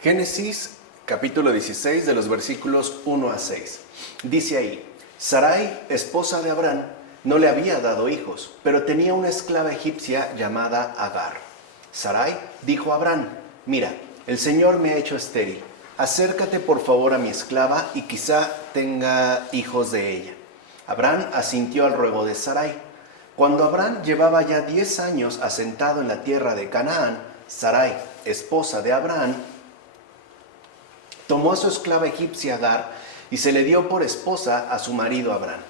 Génesis capítulo 16 de los versículos 1 a 6. Dice ahí: Sarai, esposa de Abraham, no le había dado hijos, pero tenía una esclava egipcia llamada Agar. Sarai dijo a Abraham: Mira, el Señor me ha hecho estéril. Acércate por favor a mi esclava y quizá tenga hijos de ella. Abraham asintió al ruego de Sarai. Cuando Abraham llevaba ya 10 años asentado en la tierra de Canaán, Sarai, esposa de Abraham, tomó a su esclava egipcia Agar y se le dio por esposa a su marido Abraham.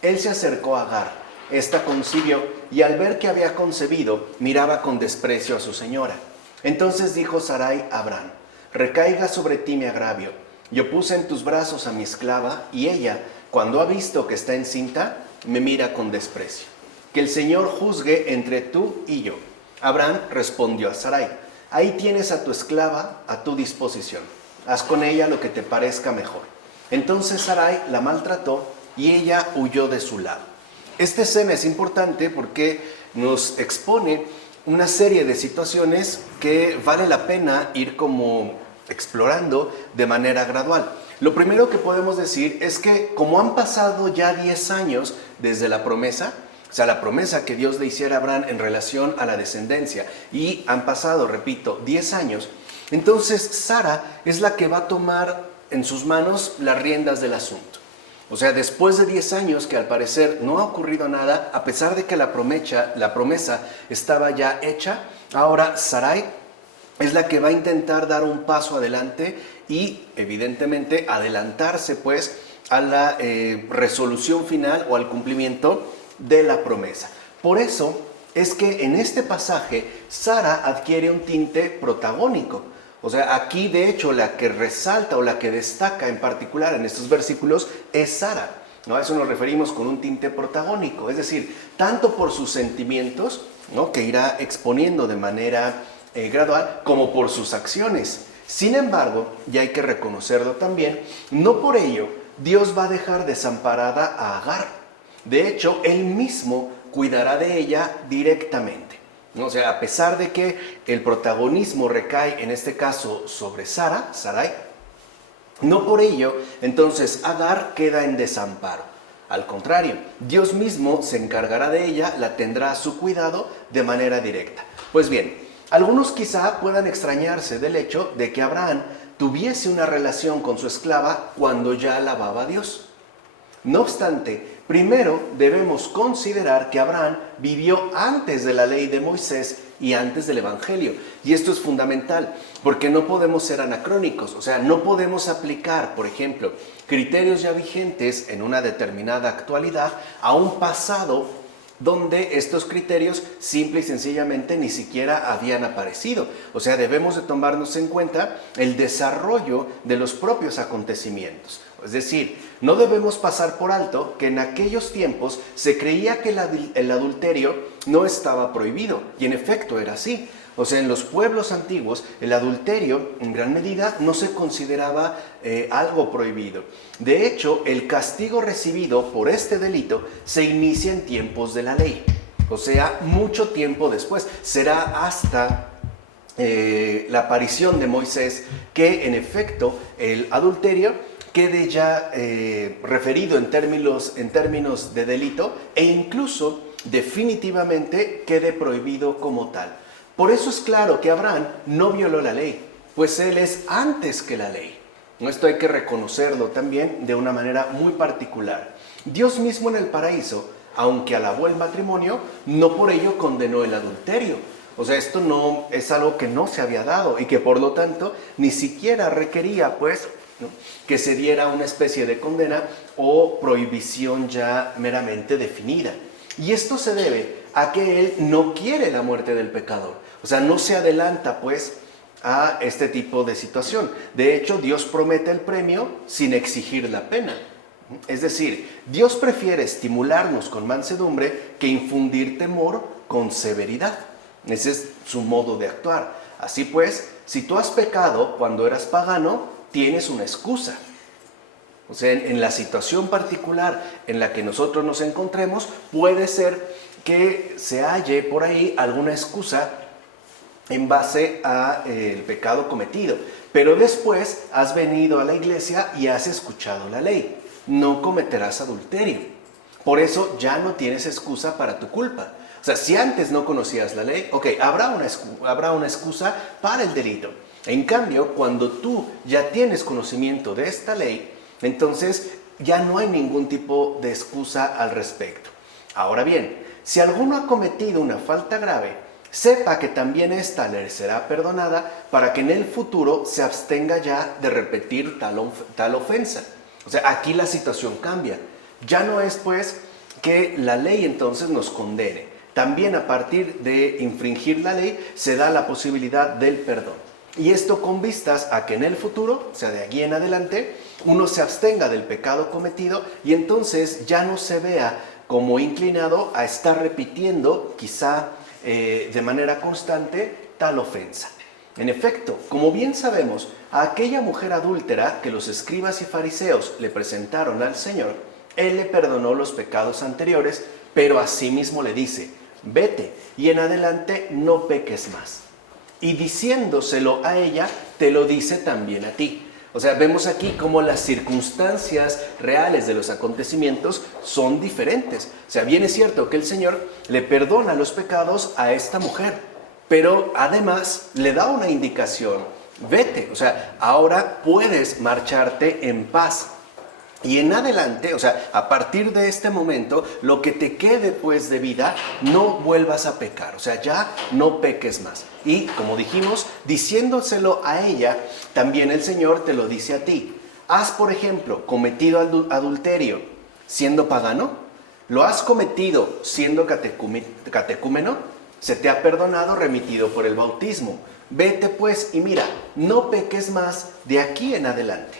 Él se acercó a Agar, ésta concibió y al ver que había concebido, miraba con desprecio a su señora. Entonces dijo Sarai a Abraham: Recaiga sobre ti mi agravio. Yo puse en tus brazos a mi esclava y ella, cuando ha visto que está encinta, me mira con desprecio. Que el Señor juzgue entre tú y yo. Abraham respondió a Sarai: Ahí tienes a tu esclava a tu disposición. Haz con ella lo que te parezca mejor. Entonces Sarai la maltrató y ella huyó de su lado. Esta escena es importante porque nos expone una serie de situaciones que vale la pena ir como explorando de manera gradual. Lo primero que podemos decir es que como han pasado ya 10 años desde la promesa, o sea, la promesa que Dios le hiciera a Abraham en relación a la descendencia, y han pasado, repito, 10 años, entonces Sara es la que va a tomar en sus manos las riendas del asunto. O sea, después de 10 años que al parecer no ha ocurrido nada, a pesar de que la promesa estaba ya hecha, ahora Sarai es la que va a intentar dar un paso adelante y evidentemente adelantarse pues a la resolución final o al cumplimiento de la promesa. Por eso es que en este pasaje Sara adquiere un tinte protagónico. O sea, aquí de hecho la que resalta o la que destaca en particular en estos versículos es Sara, ¿no? A eso nos referimos con un tinte protagónico, es decir, tanto por sus sentimientos, ¿no?, que irá exponiendo de manera gradual, como por sus acciones. Sin embargo, y hay que reconocerlo también, no por ello Dios va a dejar desamparada a Agar. De hecho, Él mismo cuidará de ella directamente. O sea, a pesar de que el protagonismo recae en este caso sobre Sarai, no por ello, entonces Agar queda en desamparo. Al contrario, Dios mismo se encargará de ella, la tendrá a su cuidado de manera directa. Pues bien, algunos quizá puedan extrañarse del hecho de que Abraham tuviese una relación con su esclava cuando ya alababa a Dios. No obstante, primero debemos considerar que Abraham vivió antes de la ley de Moisés y antes del Evangelio. Y esto es fundamental, porque no podemos ser anacrónicos. O sea, no podemos aplicar, por ejemplo, criterios ya vigentes en una determinada actualidad a un pasado donde estos criterios simple y sencillamente ni siquiera habían aparecido. O sea, debemos de tomarnos en cuenta el desarrollo de los propios acontecimientos. Es decir, no debemos pasar por alto que en aquellos tiempos se creía que el adulterio no estaba prohibido, y en efecto era así. O sea, en los pueblos antiguos el adulterio en gran medida no se consideraba algo prohibido. De hecho, el castigo recibido por este delito se inicia en tiempos de la ley. O sea, mucho tiempo después. Será hasta la aparición de Moisés que en efecto el adulterio quede ya referido en términos de delito e incluso definitivamente quede prohibido como tal. Por eso es claro que Abraham no violó la ley, pues él es antes que la ley. Esto hay que reconocerlo también de una manera muy particular. Dios mismo en el paraíso, aunque alabó el matrimonio, no por ello condenó el adulterio. O sea, esto no es algo que no se había dado y que por lo tanto ni siquiera requería pues, ¿no?, que se diera una especie de condena o prohibición ya meramente definida. Y esto se debe a que Él no quiere la muerte del pecador. O sea, no se adelanta pues a este tipo de situación. De hecho, Dios promete el premio sin exigir la pena. Es decir, Dios prefiere estimularnos con mansedumbre que infundir temor con severidad. Ese es su modo de actuar. Así pues, si tú has pecado cuando eras pagano, tienes una excusa. O sea, en la situación particular en la que nosotros nos encontremos, puede ser que se halle por ahí alguna excusa en base a el pecado cometido. Pero después has venido a la iglesia y has escuchado la ley. No cometerás adulterio. Por eso ya no tienes excusa para tu culpa. O sea, si antes no conocías la ley, ok, habrá una excusa para el delito. En cambio, cuando tú ya tienes conocimiento de esta ley, entonces ya no hay ningún tipo de excusa al respecto. Ahora bien, si alguno ha cometido una falta grave, sepa que también esta le será perdonada para que en el futuro se abstenga ya de repetir tal ofensa. O sea, aquí la situación cambia. Ya no es pues que la ley entonces nos condene. También a partir de infringir la ley se da la posibilidad del perdón. Y esto con vistas a que en el futuro, o sea, de aquí en adelante, uno se abstenga del pecado cometido y entonces ya no se vea como inclinado a estar repitiendo, quizá de manera constante, tal ofensa. En efecto, como bien sabemos, a aquella mujer adúltera que los escribas y fariseos le presentaron al Señor, Él le perdonó los pecados anteriores, pero asimismo le dice, vete y en adelante no peques más. Y diciéndoselo a ella, te lo dice también a ti. O sea, vemos aquí cómo las circunstancias reales de los acontecimientos son diferentes. O sea, bien es cierto que el Señor le perdona los pecados a esta mujer, pero además le da una indicación, vete, o sea, ahora puedes marcharte en paz. Y en adelante, o sea, a partir de este momento, lo que te quede pues de vida, no vuelvas a pecar, o sea, ya no peques más. Y como dijimos, diciéndoselo a ella, también el Señor te lo dice a ti. ¿Has, por ejemplo, cometido adulterio siendo pagano? ¿Lo has cometido siendo catecúmeno? Se te ha perdonado remitido por el bautismo. Vete pues y mira, no peques más de aquí en adelante.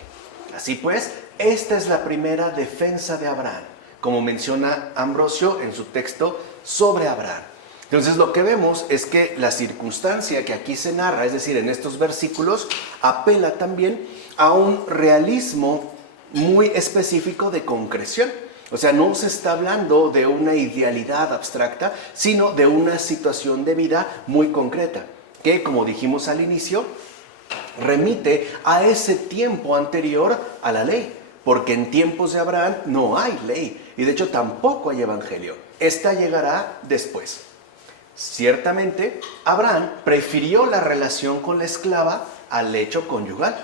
Así pues, esta es la primera defensa de Abraham, como menciona Ambrosio en su texto sobre Abraham. Entonces lo que vemos es que la circunstancia que aquí se narra, es decir, en estos versículos, apela también a un realismo muy específico de concreción. O sea, no se está hablando de una idealidad abstracta, sino de una situación de vida muy concreta, que, como dijimos al inicio, remite a ese tiempo anterior a la ley, porque en tiempos de Abraham no hay ley, y de hecho tampoco hay evangelio. Esta llegará después. Ciertamente, Abraham prefirió la relación con la esclava al hecho conyugal.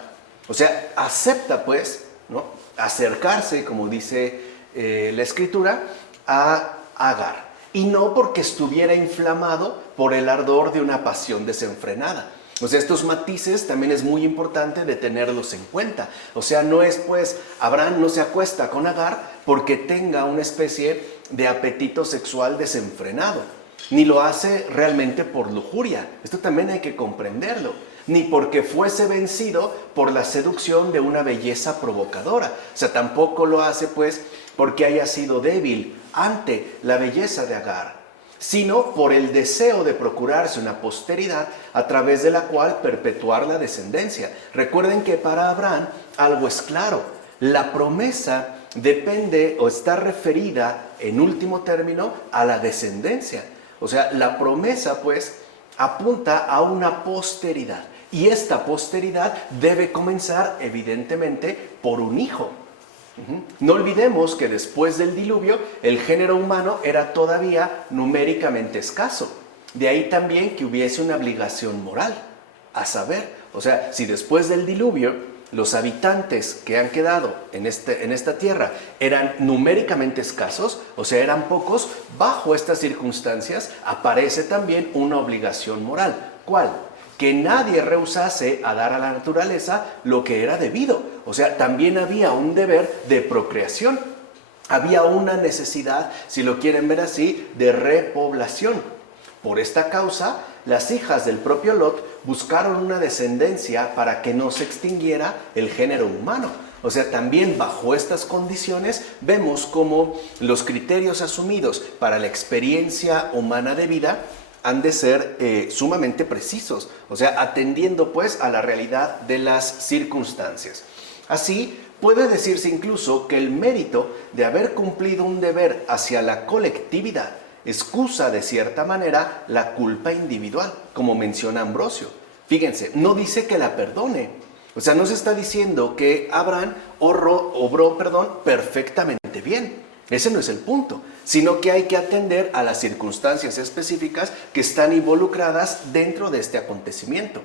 O sea, acepta pues, ¿no?, acercarse, como dice la Escritura, a Agar. Y no porque estuviera inflamado por el ardor de una pasión desenfrenada. O sea, estos matices también es muy importante de tenerlos en cuenta. O sea, no es pues, Abraham no se acuesta con Agar porque tenga una especie de apetito sexual desenfrenado. Ni lo hace realmente por lujuria. Esto también hay que comprenderlo. Ni porque fuese vencido por la seducción de una belleza provocadora. O sea, tampoco lo hace pues porque haya sido débil ante la belleza de Agar, sino por el deseo de procurarse una posteridad a través de la cual perpetuar la descendencia. Recuerden que para Abraham algo es claro, la promesa depende o está referida en último término a la descendencia. O sea, la promesa pues apunta a una posteridad y esta posteridad debe comenzar evidentemente por un hijo. No olvidemos que después del diluvio el género humano era todavía numéricamente escaso. De ahí también que hubiese una obligación moral, a saber, o sea, si después del diluvio los habitantes que han quedado en esta tierra eran numéricamente escasos, o sea, eran pocos, bajo estas circunstancias aparece también una obligación moral. ¿Cuál? Que nadie rehusase a dar a la naturaleza lo que era debido. O sea, también había un deber de procreación. Había una necesidad, si lo quieren ver así, de repoblación. Por esta causa, las hijas del propio Lot buscaron una descendencia para que no se extinguiera el género humano. O sea, también bajo estas condiciones vemos cómo los criterios asumidos para la experiencia humana de vida han de ser sumamente precisos, o sea, atendiendo pues a la realidad de las circunstancias. Así, puede decirse incluso que el mérito de haber cumplido un deber hacia la colectividad excusa de cierta manera la culpa individual, como menciona Ambrosio. Fíjense, no dice que la perdone. O sea, no se está diciendo que Abraham obró perfectamente bien. Ese no es el punto, sino que hay que atender a las circunstancias específicas que están involucradas dentro de este acontecimiento.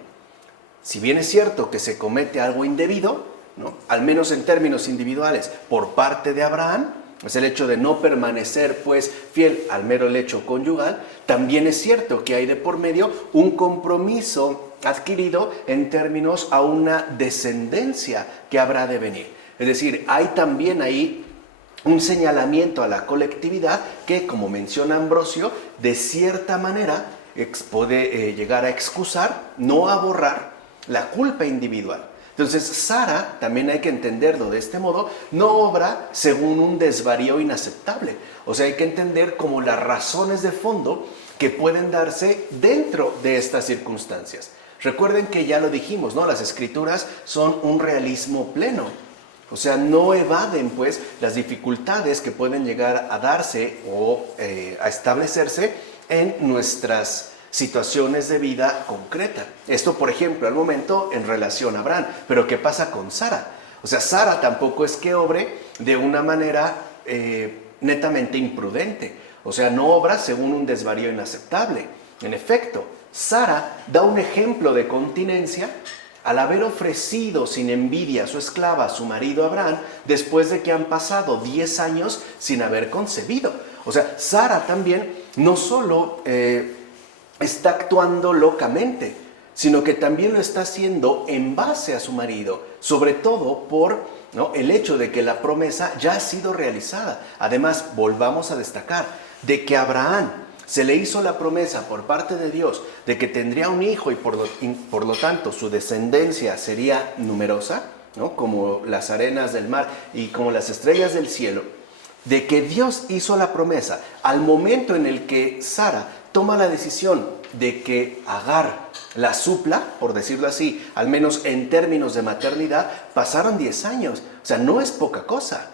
Si bien es cierto que se comete algo indebido, ¿no?, al menos en términos individuales, por parte de Abraham, es el hecho de no permanecer pues fiel al mero lecho conyugal, también es cierto que hay de por medio un compromiso adquirido en términos a una descendencia que habrá de venir. Es decir, hay también ahí un señalamiento a la colectividad que, como menciona Ambrosio, de cierta manera puede llegar a excusar, no a borrar, la culpa individual. Entonces, Sara, también hay que entenderlo de este modo, no obra según un desvarío inaceptable. O sea, hay que entender como las razones de fondo que pueden darse dentro de estas circunstancias. Recuerden que ya lo dijimos, ¿no? Las escrituras son un realismo pleno. O sea, no evaden pues las dificultades que pueden llegar a darse o a establecerse en nuestras situaciones de vida concreta. Esto, por ejemplo, al momento en relación a Abraham. Pero ¿qué pasa con Sara? O sea, Sara tampoco es que obre de una manera netamente imprudente. O sea, no obra según un desvarío inaceptable. En efecto, Sara da un ejemplo de continencia al haber ofrecido sin envidia a su esclava, a su marido Abraham, después de que han pasado 10 años sin haber concebido. O sea, Sara también no solo está actuando locamente, sino que también lo está haciendo en base a su marido, sobre todo por el hecho de que la promesa ya ha sido realizada. Además, volvamos a destacar de que a Abraham se le hizo la promesa por parte de Dios de que tendría un hijo y por lo tanto su descendencia sería numerosa, ¿no?, como las arenas del mar y como las estrellas del cielo, de que Dios hizo la promesa al momento en el que Sara toma la decisión de que Agar la supla, por decirlo así, al menos en términos de maternidad, pasaron 10 años. O sea, no es poca cosa.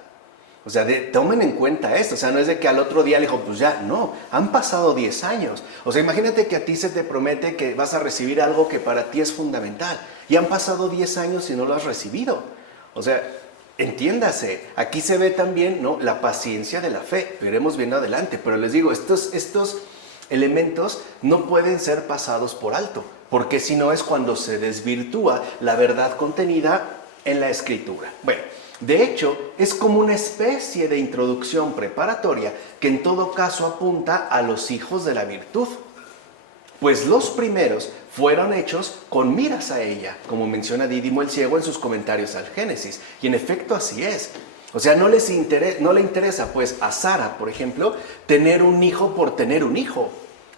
O sea, tomen en cuenta esto. O sea, no es de que al otro día le dijo, pues ya, no, han pasado 10 años. O sea, imagínate que a ti se te promete que vas a recibir algo que para ti es fundamental. Y han pasado 10 años y no lo has recibido. O sea, entiéndase, aquí se ve también, ¿no?, la paciencia de la fe. Veremos bien adelante, pero les digo, estos elementos no pueden ser pasados por alto, porque si no es cuando se desvirtúa la verdad contenida en la Escritura. Bueno, de hecho, es como una especie de introducción preparatoria que en todo caso apunta a los hijos de la virtud, pues los primeros fueron hechos con miras a ella, como menciona Dídimo el Ciego en sus comentarios al Génesis, y en efecto así es. O sea, no le interesa pues a Sara, por ejemplo, tener un hijo por tener un hijo,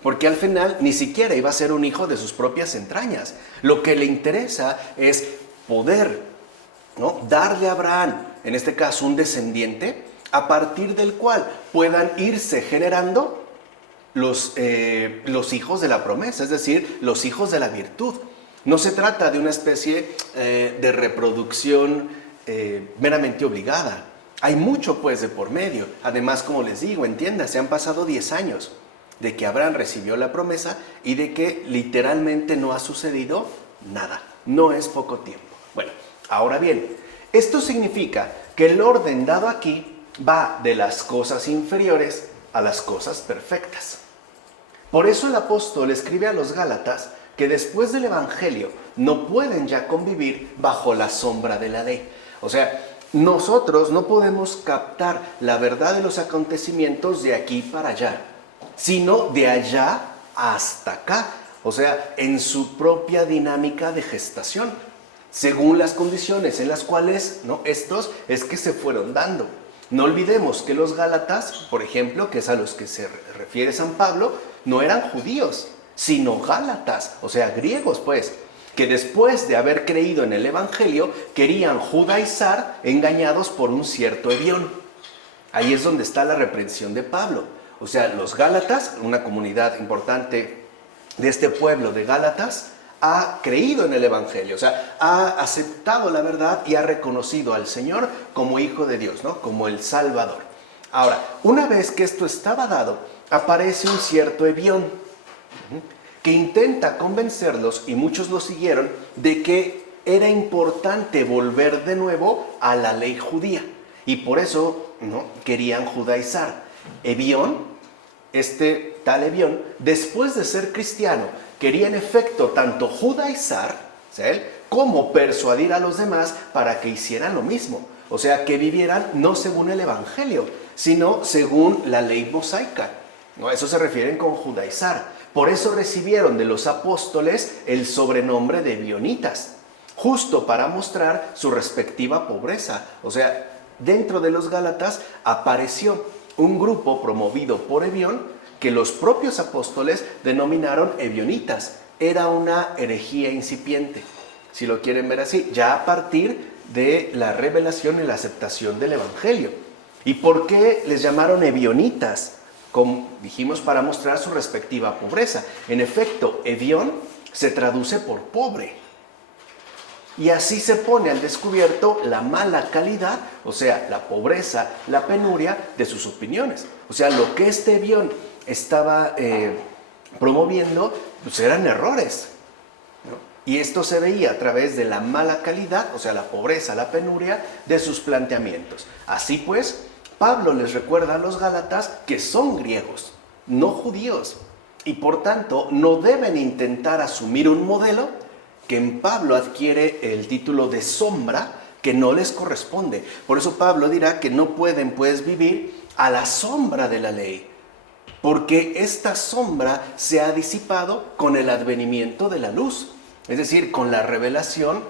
porque al final ni siquiera iba a ser un hijo de sus propias entrañas. Lo que le interesa es poder, ¿no?, darle a Abraham, en este caso un descendiente, a partir del cual puedan irse generando los hijos de la promesa, es decir, los hijos de la virtud. No se trata de una especie de reproducción meramente obligada. Hay mucho pues de por medio. Además, como les digo, entiéndase, han pasado 10 años de que Abraham recibió la promesa y de que literalmente no ha sucedido nada. No es poco tiempo. Bueno, ahora bien, esto significa que el orden dado aquí va de las cosas inferiores a las cosas perfectas. Por eso el apóstol escribe a los Gálatas que después del Evangelio no pueden ya convivir bajo la sombra de la ley. O sea, nosotros no podemos captar la verdad de los acontecimientos de aquí para allá, sino de allá hasta acá. O sea, en su propia dinámica de gestación, según las condiciones en las cuales estos es que se fueron dando. No olvidemos que los Gálatas, por ejemplo, que es a los que se refiere San Pablo, no eran judíos, sino gálatas, o sea, griegos pues, que después de haber creído en el Evangelio, querían judaizar engañados por un cierto Hebión. Ahí es donde está la reprensión de Pablo. O sea, los Gálatas, una comunidad importante de este pueblo de Gálatas, ha creído en el Evangelio, o sea, ha aceptado la verdad y ha reconocido al Señor como Hijo de Dios, ¿no?, como el Salvador. Ahora, una vez que esto estaba dado, aparece un cierto Ebión, que intenta convencerlos, y muchos lo siguieron, de que era importante volver de nuevo a la ley judía. Y por eso, ¿no?, querían judaizar. Ebión, este tal Ebión, después de ser cristiano, quería en efecto tanto judaizar, o sea, él, como persuadir a los demás para que hicieran lo mismo. O sea, que vivieran no según el Evangelio, sino según la ley mosaica. ¿No? Eso se refieren con judaizar. Por eso recibieron de los apóstoles el sobrenombre de ebionitas, justo para mostrar su respectiva pobreza. O sea, dentro de los Gálatas apareció un grupo promovido por Ebión que los propios apóstoles denominaron ebionitas. Era una herejía incipiente, si lo quieren ver así, ya a partir de la revelación y la aceptación del Evangelio. ¿Y por qué les llamaron ebionitas? Como dijimos, para mostrar su respectiva pobreza. En efecto, Ebión se traduce por pobre. Y así se pone al descubierto la mala calidad, o sea, la pobreza, la penuria de sus opiniones. O sea, lo que este Ebión estaba promoviendo, pues eran errores, ¿no? Y esto se veía a través de la mala calidad, o sea, la pobreza, la penuria de sus planteamientos. Así pues, Pablo les recuerda a los Gálatas que son griegos, no judíos, y por tanto no deben intentar asumir un modelo que en Pablo adquiere el título de sombra que no les corresponde. Por eso Pablo dirá que no pueden pues vivir a la sombra de la ley, porque esta sombra se ha disipado con el advenimiento de la luz, es decir, con la revelación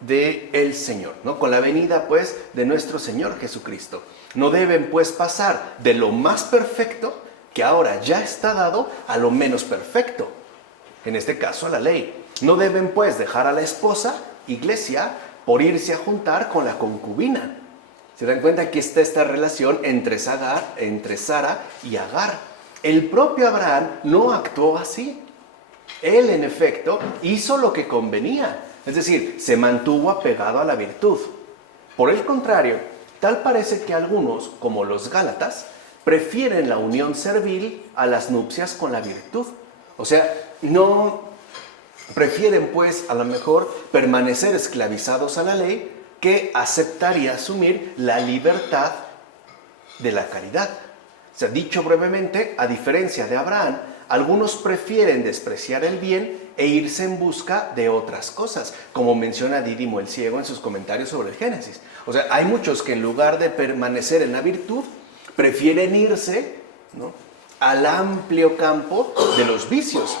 del Señor, ¿no? Con la venida pues de nuestro Señor Jesucristo. No deben pues pasar de lo más perfecto, que ahora ya está dado, a lo menos perfecto, en este caso a la ley. No deben pues dejar a la esposa, iglesia, por irse a juntar con la concubina. ¿Se dan cuenta que está esta relación entre Sara y Agar? El propio Abraham no actuó así. Él, en efecto, hizo lo que convenía, es decir, se mantuvo apegado a la virtud. Por el contrario, tal parece que algunos, como los Gálatas, prefieren la unión servil a las nupcias con la virtud. O sea, no prefieren pues a lo mejor permanecer esclavizados a la ley que aceptar y asumir la libertad de la caridad. O sea, dicho brevemente, a diferencia de Abraham, algunos prefieren despreciar el bien e irse en busca de otras cosas, como menciona Dídimo el Ciego en sus comentarios sobre el Génesis. O sea, hay muchos que en lugar de permanecer en la virtud, prefieren irse, ¿no?, al amplio campo de los vicios,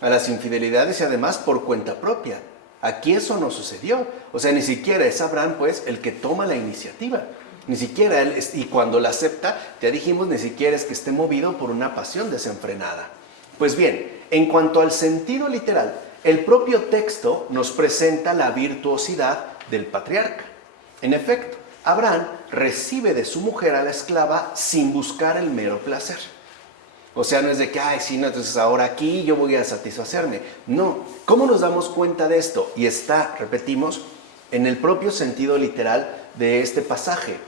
a las infidelidades y además por cuenta propia. Aquí eso no sucedió. O sea, ni siquiera es Abraham pues el que toma la iniciativa. Ni siquiera él, y cuando la acepta, ya dijimos, ni siquiera es que esté movido por una pasión desenfrenada. Pues bien, en cuanto al sentido literal, el propio texto nos presenta la virtuosidad del patriarca. En efecto, Abraham recibe de su mujer a la esclava sin buscar el mero placer. O sea, no es de que, ay, sí, no, entonces ahora aquí yo voy a satisfacerme. No. ¿Cómo nos damos cuenta de esto? Y está, repetimos, en el propio sentido literal de este pasaje.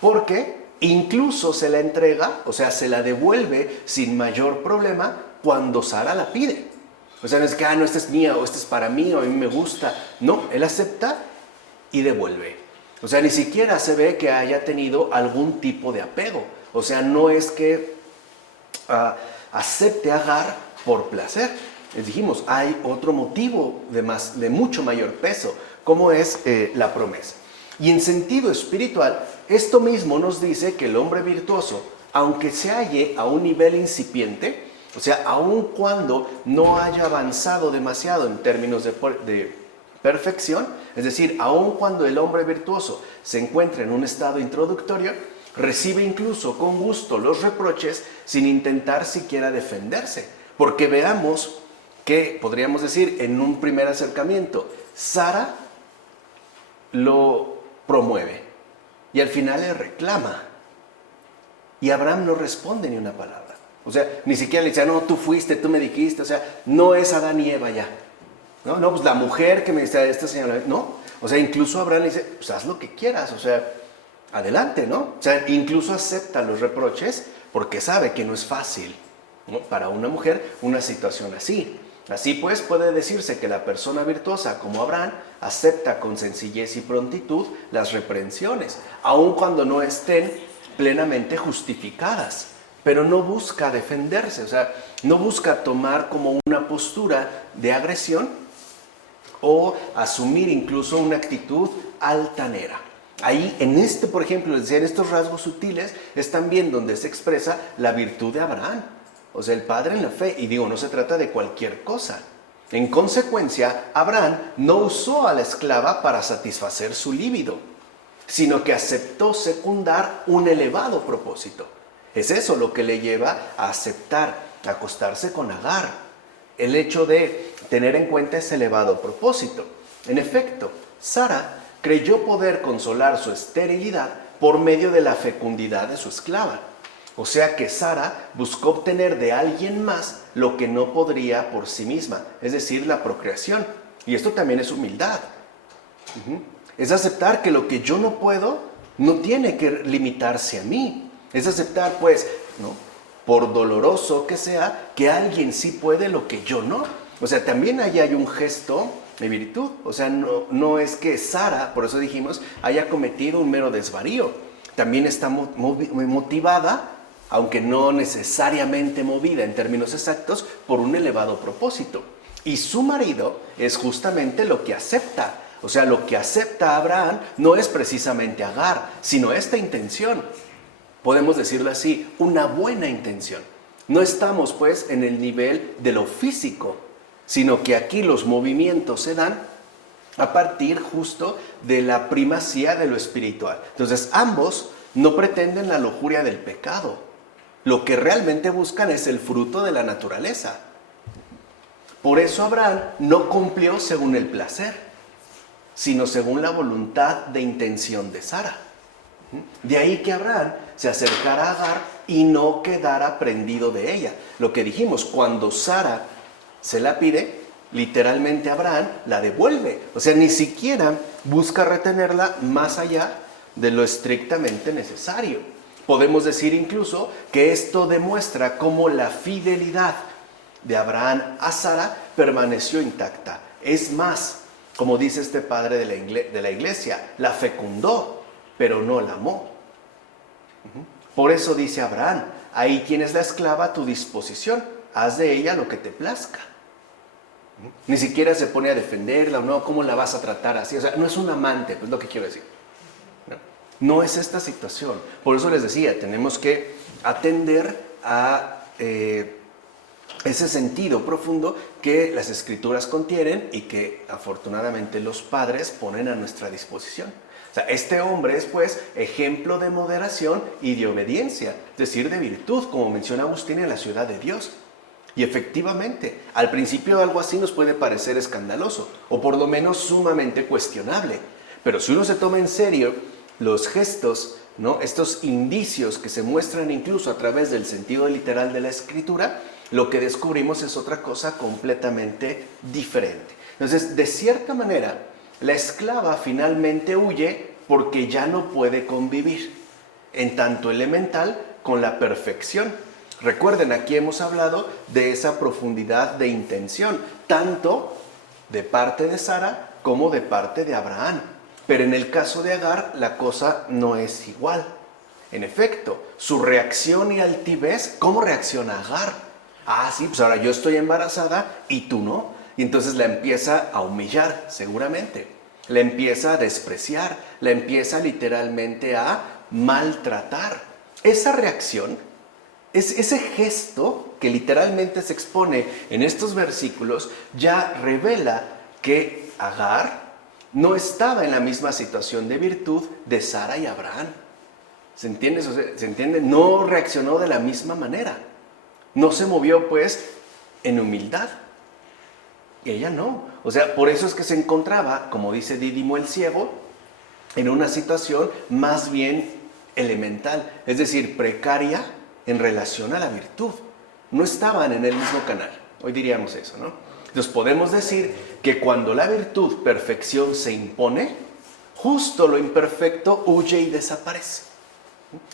Porque incluso se la entrega, o sea, se la devuelve sin mayor problema cuando Sara la pide. O sea, no es que, no, esta es mía, o esta es para mí, o a mí me gusta. No, él acepta y devuelve. O sea, ni siquiera se ve que haya tenido algún tipo de apego. O sea, no es que acepte a Agar por placer. Les dijimos, hay otro motivo de mucho mayor peso, como es la promesa. Y en sentido espiritual, esto mismo nos dice que el hombre virtuoso, aunque se halle a un nivel incipiente, o sea, aun cuando no haya avanzado demasiado en términos de perfección, es decir, aun cuando el hombre virtuoso se encuentra en un estado introductorio, recibe incluso con gusto los reproches sin intentar siquiera defenderse. Porque veamos que, podríamos decir, en un primer acercamiento, Sara lo promueve y al final le reclama. Y Abraham no responde ni una palabra. O sea, ni siquiera le dice, no, tú fuiste, tú me dijiste. O sea, no es Adán y Eva ya. No, pues la mujer que me dice, esta señora, no. O sea, incluso Abraham le dice, pues haz lo que quieras, o sea, adelante, ¿no? O sea, incluso acepta los reproches porque sabe que no es fácil. ¿no? Para una mujer, una situación así. Así pues, puede decirse que la persona virtuosa, como Abraham, acepta con sencillez y prontitud las reprensiones, aun cuando no estén plenamente justificadas, pero no busca defenderse, o sea, no busca tomar como una postura de agresión o asumir incluso una actitud altanera. Ahí, por ejemplo, en estos rasgos sutiles, es también donde se expresa la virtud de Abraham. O sea, el padre en la fe, y digo, no se trata de cualquier cosa. En consecuencia, Abraham no usó a la esclava para satisfacer su líbido, sino que aceptó secundar un elevado propósito. Es eso lo que le lleva a aceptar, a acostarse con Agar. El hecho de tener en cuenta ese elevado propósito. En efecto, Sara creyó poder consolar su esterilidad por medio de la fecundidad de su esclava. O sea que Sara buscó obtener de alguien más lo que no podría por sí misma, es decir, la procreación. Y esto también es humildad. Es aceptar que lo que yo no puedo no tiene que limitarse a mí. Es aceptar, pues, ¿no?, por doloroso que sea, que alguien sí puede lo que yo no. O sea, también ahí hay un gesto de virtud. O sea, no es que Sara, por eso dijimos, haya cometido un mero desvarío. También está motivada, aunque no necesariamente movida en términos exactos, por un elevado propósito. Y su marido es justamente lo que acepta. O sea, lo que acepta Abraham no es precisamente Agar, sino esta intención. Podemos decirlo así, una buena intención. No estamos pues en el nivel de lo físico, sino que aquí los movimientos se dan a partir justo de la primacía de lo espiritual. Entonces ambos no pretenden la lujuria del pecado. Lo que realmente buscan es el fruto de la naturaleza. Por eso Abraham no cumplió según el placer, sino según la voluntad de intención de Sara. De ahí que Abraham se acercara a Agar y no quedara prendido de ella. Lo que dijimos, cuando Sara se la pide, literalmente Abraham la devuelve. O sea, ni siquiera busca retenerla más allá de lo estrictamente necesario. Podemos decir incluso que esto demuestra cómo la fidelidad de Abraham a Sara permaneció intacta. Es más, como dice este padre de la iglesia, la fecundó, pero no la amó. Por eso dice Abraham, ahí tienes la esclava a tu disposición, haz de ella lo que te plazca. Ni siquiera se pone a defenderla, o no, ¿cómo la vas a tratar así? O sea, no es un amante, pues lo que quiero decir. No es esta situación. Por eso les decía, tenemos que atender a ese sentido profundo que las Escrituras contienen y que afortunadamente los padres ponen a nuestra disposición. O sea, este hombre es pues ejemplo de moderación y de obediencia, es decir, de virtud, como menciona Agustín en la ciudad de Dios. Y efectivamente, al principio algo así nos puede parecer escandaloso, o por lo menos sumamente cuestionable. Pero si uno se toma en serio los gestos, ¿no?, estos indicios que se muestran incluso a través del sentido literal de la Escritura, lo que descubrimos es otra cosa completamente diferente. Entonces, de cierta manera, la esclava finalmente huye porque ya no puede convivir, en tanto elemental, con la perfección. Recuerden, aquí hemos hablado de esa profundidad de intención, tanto de parte de Sara como de parte de Abraham. Pero en el caso de Agar, la cosa no es igual. En efecto, su reacción y altivez, ¿cómo reacciona Agar? Ah, sí, pues ahora yo estoy embarazada y tú no. Y entonces la empieza a humillar, seguramente. La empieza a despreciar, la empieza literalmente a maltratar. Esa reacción, ese gesto que literalmente se expone en estos versículos, ya revela que Agar no estaba en la misma situación de virtud de Sara y Abraham. ¿Se entiende? ¿Se entiende? No reaccionó de la misma manera. No se movió, pues, en humildad. Y ella no. O sea, por eso es que se encontraba, como dice Dídimo el ciego, en una situación más bien elemental, es decir, precaria en relación a la virtud. No estaban en el mismo canal. Hoy diríamos eso, ¿no? Entonces podemos decir que cuando la virtud, perfección, se impone, justo lo imperfecto huye y desaparece.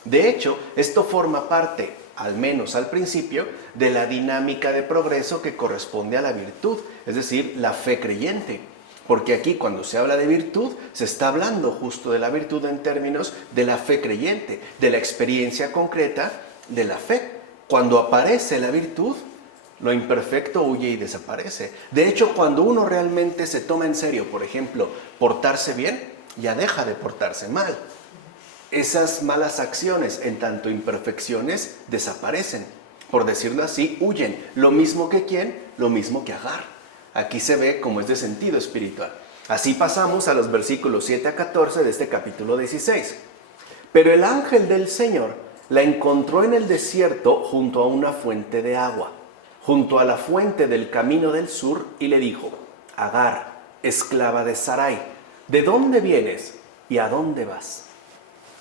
De hecho, esto forma parte, al menos al principio, de la dinámica de progreso que corresponde a la virtud, es decir, la fe creyente. Porque aquí cuando se habla de virtud, se está hablando justo de la virtud en términos de la fe creyente, de la experiencia concreta de la fe. Cuando aparece la virtud, lo imperfecto huye y desaparece. De hecho, cuando uno realmente se toma en serio, por ejemplo, portarse bien, ya deja de portarse mal. Esas malas acciones, en tanto imperfecciones, desaparecen. Por decirlo así, huyen. Lo mismo que ¿quién? Lo mismo que Agar. Aquí se ve cómo es de sentido espiritual. Así pasamos a los versículos 7 a 14 de este capítulo 16. Pero el ángel del Señor la encontró en el desierto junto a una fuente de agua, junto a la fuente del camino del sur, y le dijo: Agar, esclava de Sarai, ¿de dónde vienes y a dónde vas?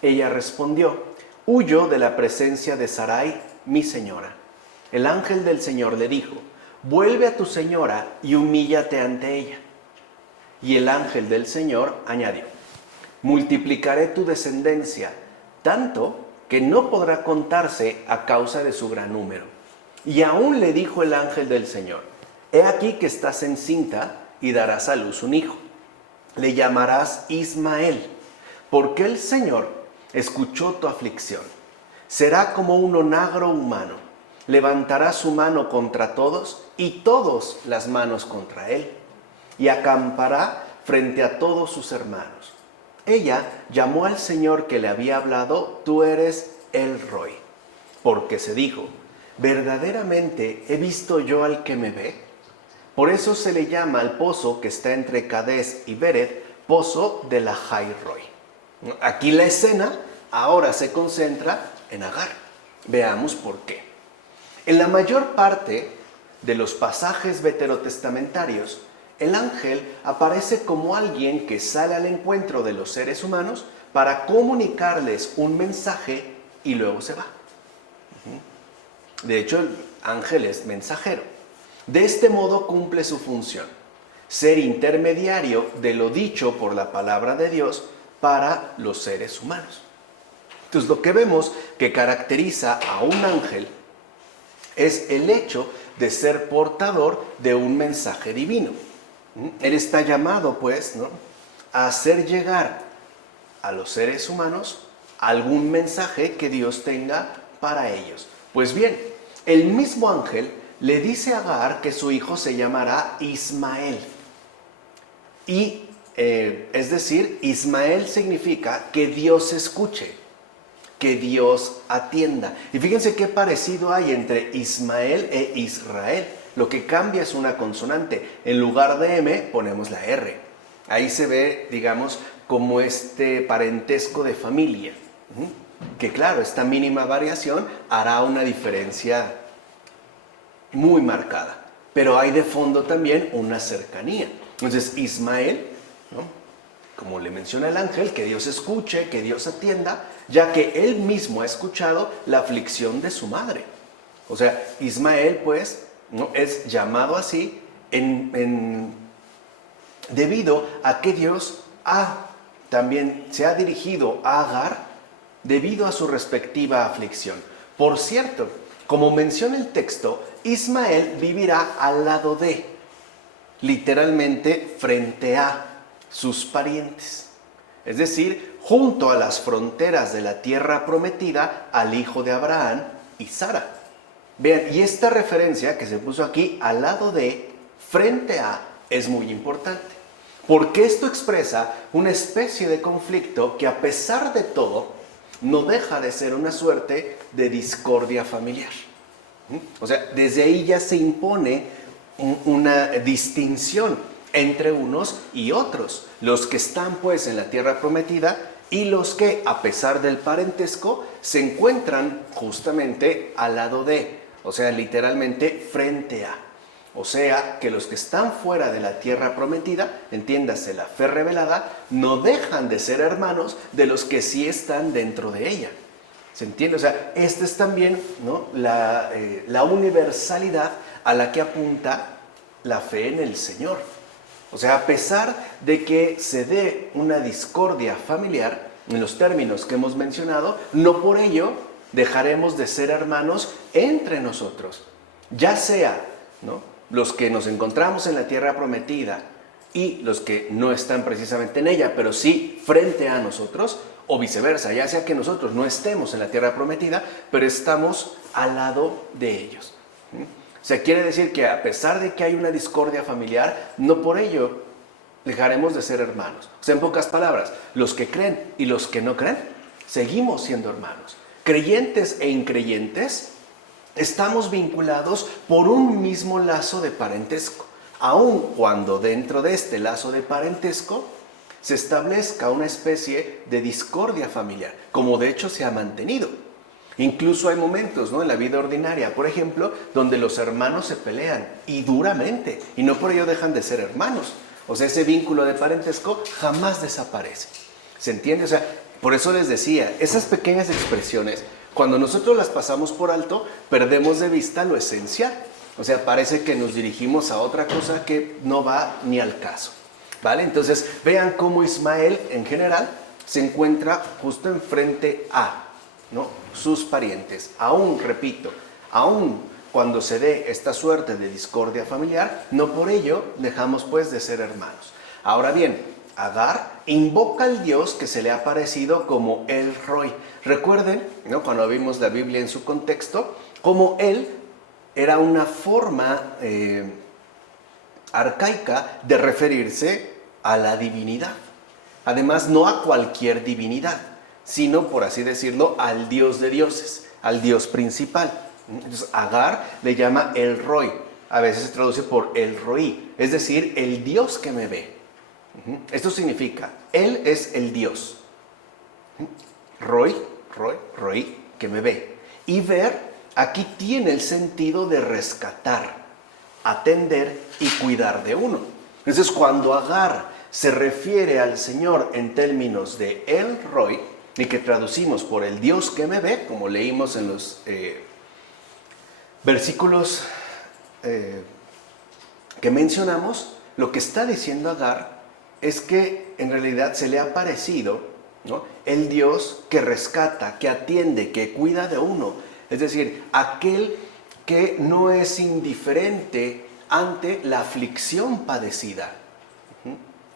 Ella respondió: huyo de la presencia de Sarai, mi señora. El ángel del Señor le dijo: vuelve a tu señora y humíllate ante ella. Y el ángel del Señor añadió: multiplicaré tu descendencia, tanto que no podrá contarse a causa de su gran número. Y aún le dijo el ángel del Señor: he aquí que estás encinta y darás a luz un hijo. Le llamarás Ismael, porque el Señor escuchó tu aflicción. Será como un onagro humano. Levantará su mano contra todos y todos las manos contra él, y acampará frente a todos sus hermanos. Ella llamó al Señor que le había hablado: tú eres El Roi, porque se dijo: verdaderamente he visto yo al que me ve. Por eso se le llama al pozo que está entre Cades y Bered, pozo de la Jai Roi. Aquí la escena ahora se concentra en Agar. Veamos por qué. En la mayor parte de los pasajes veterotestamentarios, el ángel aparece como alguien que sale al encuentro de los seres humanos para comunicarles un mensaje y luego se va. De hecho, el ángel es mensajero. De este modo cumple su función: ser intermediario de lo dicho por la palabra de Dios para los seres humanos. Entonces, lo que vemos que caracteriza a un ángel es el hecho de ser portador de un mensaje divino. Él está llamado, pues, ¿no?, a hacer llegar a los seres humanos algún mensaje que Dios tenga para ellos. Pues bien, el mismo ángel le dice a Agar que su hijo se llamará Ismael. Y, es decir, Ismael significa que Dios escuche, que Dios atienda. Y fíjense qué parecido hay entre Ismael e Israel. Lo que cambia es una consonante. En lugar de M ponemos la R. Ahí se ve, digamos, como este parentesco de familia. Que claro, esta mínima variación hará una diferencia muy marcada. Pero hay de fondo también una cercanía. Entonces Ismael, ¿no?, como le menciona el ángel, que Dios escuche, que Dios atienda, ya que él mismo ha escuchado la aflicción de su madre. O sea, Ismael, pues, ¿no?, es llamado así debido a que Dios también se ha dirigido a Agar debido a su respectiva aflicción. Por cierto, como menciona el texto, Ismael vivirá al lado de, literalmente frente a, sus parientes. Es decir, junto a las fronteras de la tierra prometida al hijo de Abraham y Sara. Vean, y esta referencia que se puso aquí, al lado de, frente a, es muy importante. Porque esto expresa una especie de conflicto que, a pesar de todo, no deja de ser una suerte de discordia familiar. O sea, desde ahí ya se impone una distinción entre unos y otros. Los que están, pues, en la tierra prometida y los que, a pesar del parentesco, se encuentran justamente al lado de, o sea, literalmente frente a. O sea, que los que están fuera de la tierra prometida, entiéndase, la fe revelada, no dejan de ser hermanos de los que sí están dentro de ella. ¿Se entiende? O sea, esta es también, ¿no?, la universalidad a la que apunta la fe en el Señor. O sea, a pesar de que se dé una discordia familiar, en los términos que hemos mencionado, no por ello dejaremos de ser hermanos entre nosotros. Ya sea, ¿no?, los que nos encontramos en la tierra prometida y los que no están precisamente en ella, pero sí frente a nosotros, o viceversa, ya sea que nosotros no estemos en la tierra prometida, pero estamos al lado de ellos. O sea, quiere decir que a pesar de que hay una discordia familiar, no por ello dejaremos de ser hermanos. O sea, en pocas palabras, los que creen y los que no creen, seguimos siendo hermanos. Creyentes e increyentes, estamos vinculados por un mismo lazo de parentesco, aun cuando dentro de este lazo de parentesco se establezca una especie de discordia familiar, como de hecho se ha mantenido. Incluso hay momentos, ¿no?, en la vida ordinaria, por ejemplo, donde los hermanos se pelean y duramente, y no por ello dejan de ser hermanos. O sea, ese vínculo de parentesco jamás desaparece. ¿Se entiende? O sea, por eso les decía, esas pequeñas expresiones, cuando nosotros las pasamos por alto, perdemos de vista lo esencial. O sea, parece que nos dirigimos a otra cosa que no va ni al caso. ¿Vale? Entonces, vean cómo Ismael, en general, se encuentra justo enfrente a, ¿no?, sus parientes. Aún, repito, aún cuando se dé esta suerte de discordia familiar, no por ello dejamos pues de ser hermanos. Ahora bien, Agar invoca al Dios que se le ha aparecido como El Roi. Recuerden, ¿no?, cuando vimos la Biblia en su contexto, como él era una forma arcaica de referirse a la divinidad. Además, no a cualquier divinidad, sino, por así decirlo, al Dios de dioses, al Dios principal. Entonces, Agar le llama El Roi. A veces se traduce por El Roi, es decir, el Dios que me ve. Esto significa, Él es el Dios. Roi, que me ve. Y ver, aquí tiene el sentido de rescatar, atender y cuidar de uno. Entonces, cuando Agar se refiere al Señor en términos de El Roi, y que traducimos por el Dios que me ve, como leímos en los versículos que mencionamos, lo que está diciendo Agar es que en realidad se le ha aparecido, ¿no?, el Dios que rescata, que atiende, que cuida de uno. Es decir, aquel que no es indiferente ante la aflicción padecida.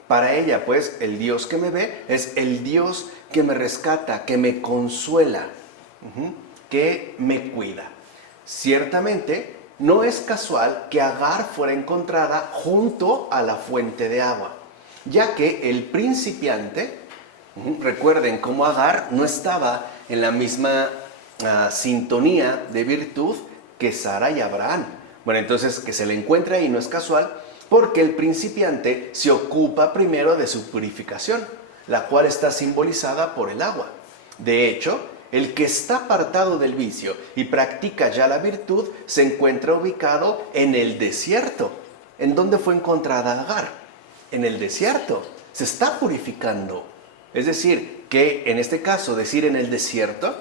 Para ella, pues, el Dios que me ve es el Dios que me rescata, que me consuela, que me cuida. Ciertamente, no es casual que Agar fuera encontrada junto a la fuente de agua, ya que el principiante, recuerden cómo Agar no estaba en la misma sintonía de virtud que Sara y Abraham. Bueno, entonces que se le encuentra ahí no es casual, porque el principiante se ocupa primero de su purificación, la cual está simbolizada por el agua. De hecho, el que está apartado del vicio y practica ya la virtud se encuentra ubicado en el desierto. ¿En dónde fue encontrada Agar? En el desierto. Se está purificando. Es decir, que en este caso decir en el desierto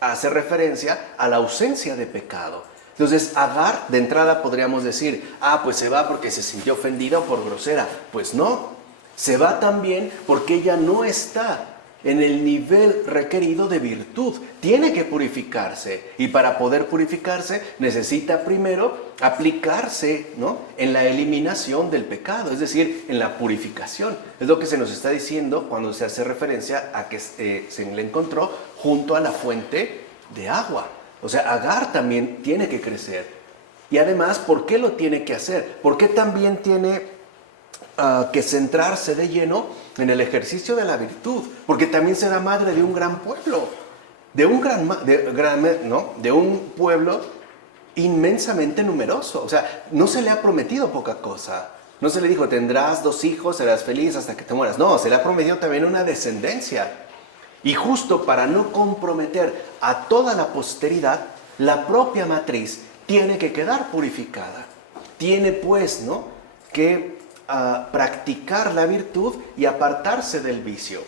hace referencia a la ausencia de pecado. Entonces, Agar, de entrada podríamos decir, pues se va porque se sintió ofendida o por grosera. Pues no, se va también porque ella no está en el nivel requerido de virtud. Tiene que purificarse, y para poder purificarse necesita primero aplicarse, ¿no?, en la eliminación del pecado, es decir, en la purificación. Es lo que se nos está diciendo cuando se hace referencia a que se le encontró junto a la fuente de agua. O sea, Agar también tiene que crecer. Y además, ¿por qué lo tiene que hacer? ¿Por qué también tiene que centrarse de lleno en el ejercicio de la virtud? Porque también será madre de un gran pueblo, de un pueblo inmensamente numeroso. O sea, no se le ha prometido poca cosa. No se le dijo, tendrás 2 hijos, serás feliz hasta que te mueras. No, se le ha prometido también una descendencia. Y justo para no comprometer a toda la posteridad, la propia matriz tiene que quedar purificada. Tiene pues, ¿no?, que practicar la virtud y apartarse del vicio.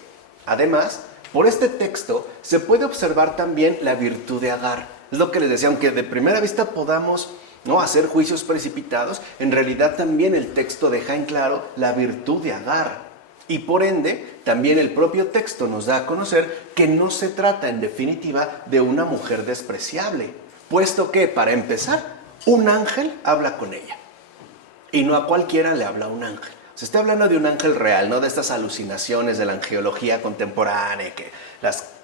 Además, por este texto se puede observar también la virtud de Agar. Es lo que les decía, aunque de primera vista podamos no hacer juicios precipitados, en realidad también el texto deja en claro la virtud de Agar. Y por ende, también el propio texto nos da a conocer que no se trata en definitiva de una mujer despreciable, puesto que, para empezar, un ángel habla con ella. Y no a cualquiera le habla un ángel. Se está hablando de un ángel real, no de estas alucinaciones de la angeología contemporánea, que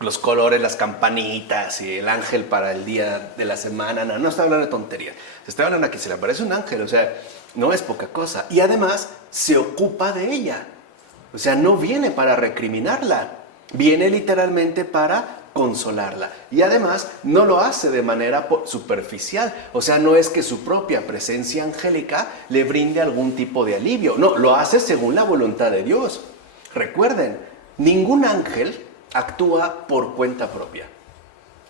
los colores, las campanitas y el ángel para el día de la semana. No está hablando de tonterías. Se está hablando de que se le aparece un ángel, o sea, no es poca cosa. Y además se ocupa de ella. O sea, no viene para recriminarla, viene literalmente para consolarla. Y además no lo hace de manera superficial. O sea, no es que su propia presencia angélica le brinde algún tipo de alivio. No, lo hace según la voluntad de Dios. Recuerden, ningún ángel actúa por cuenta propia.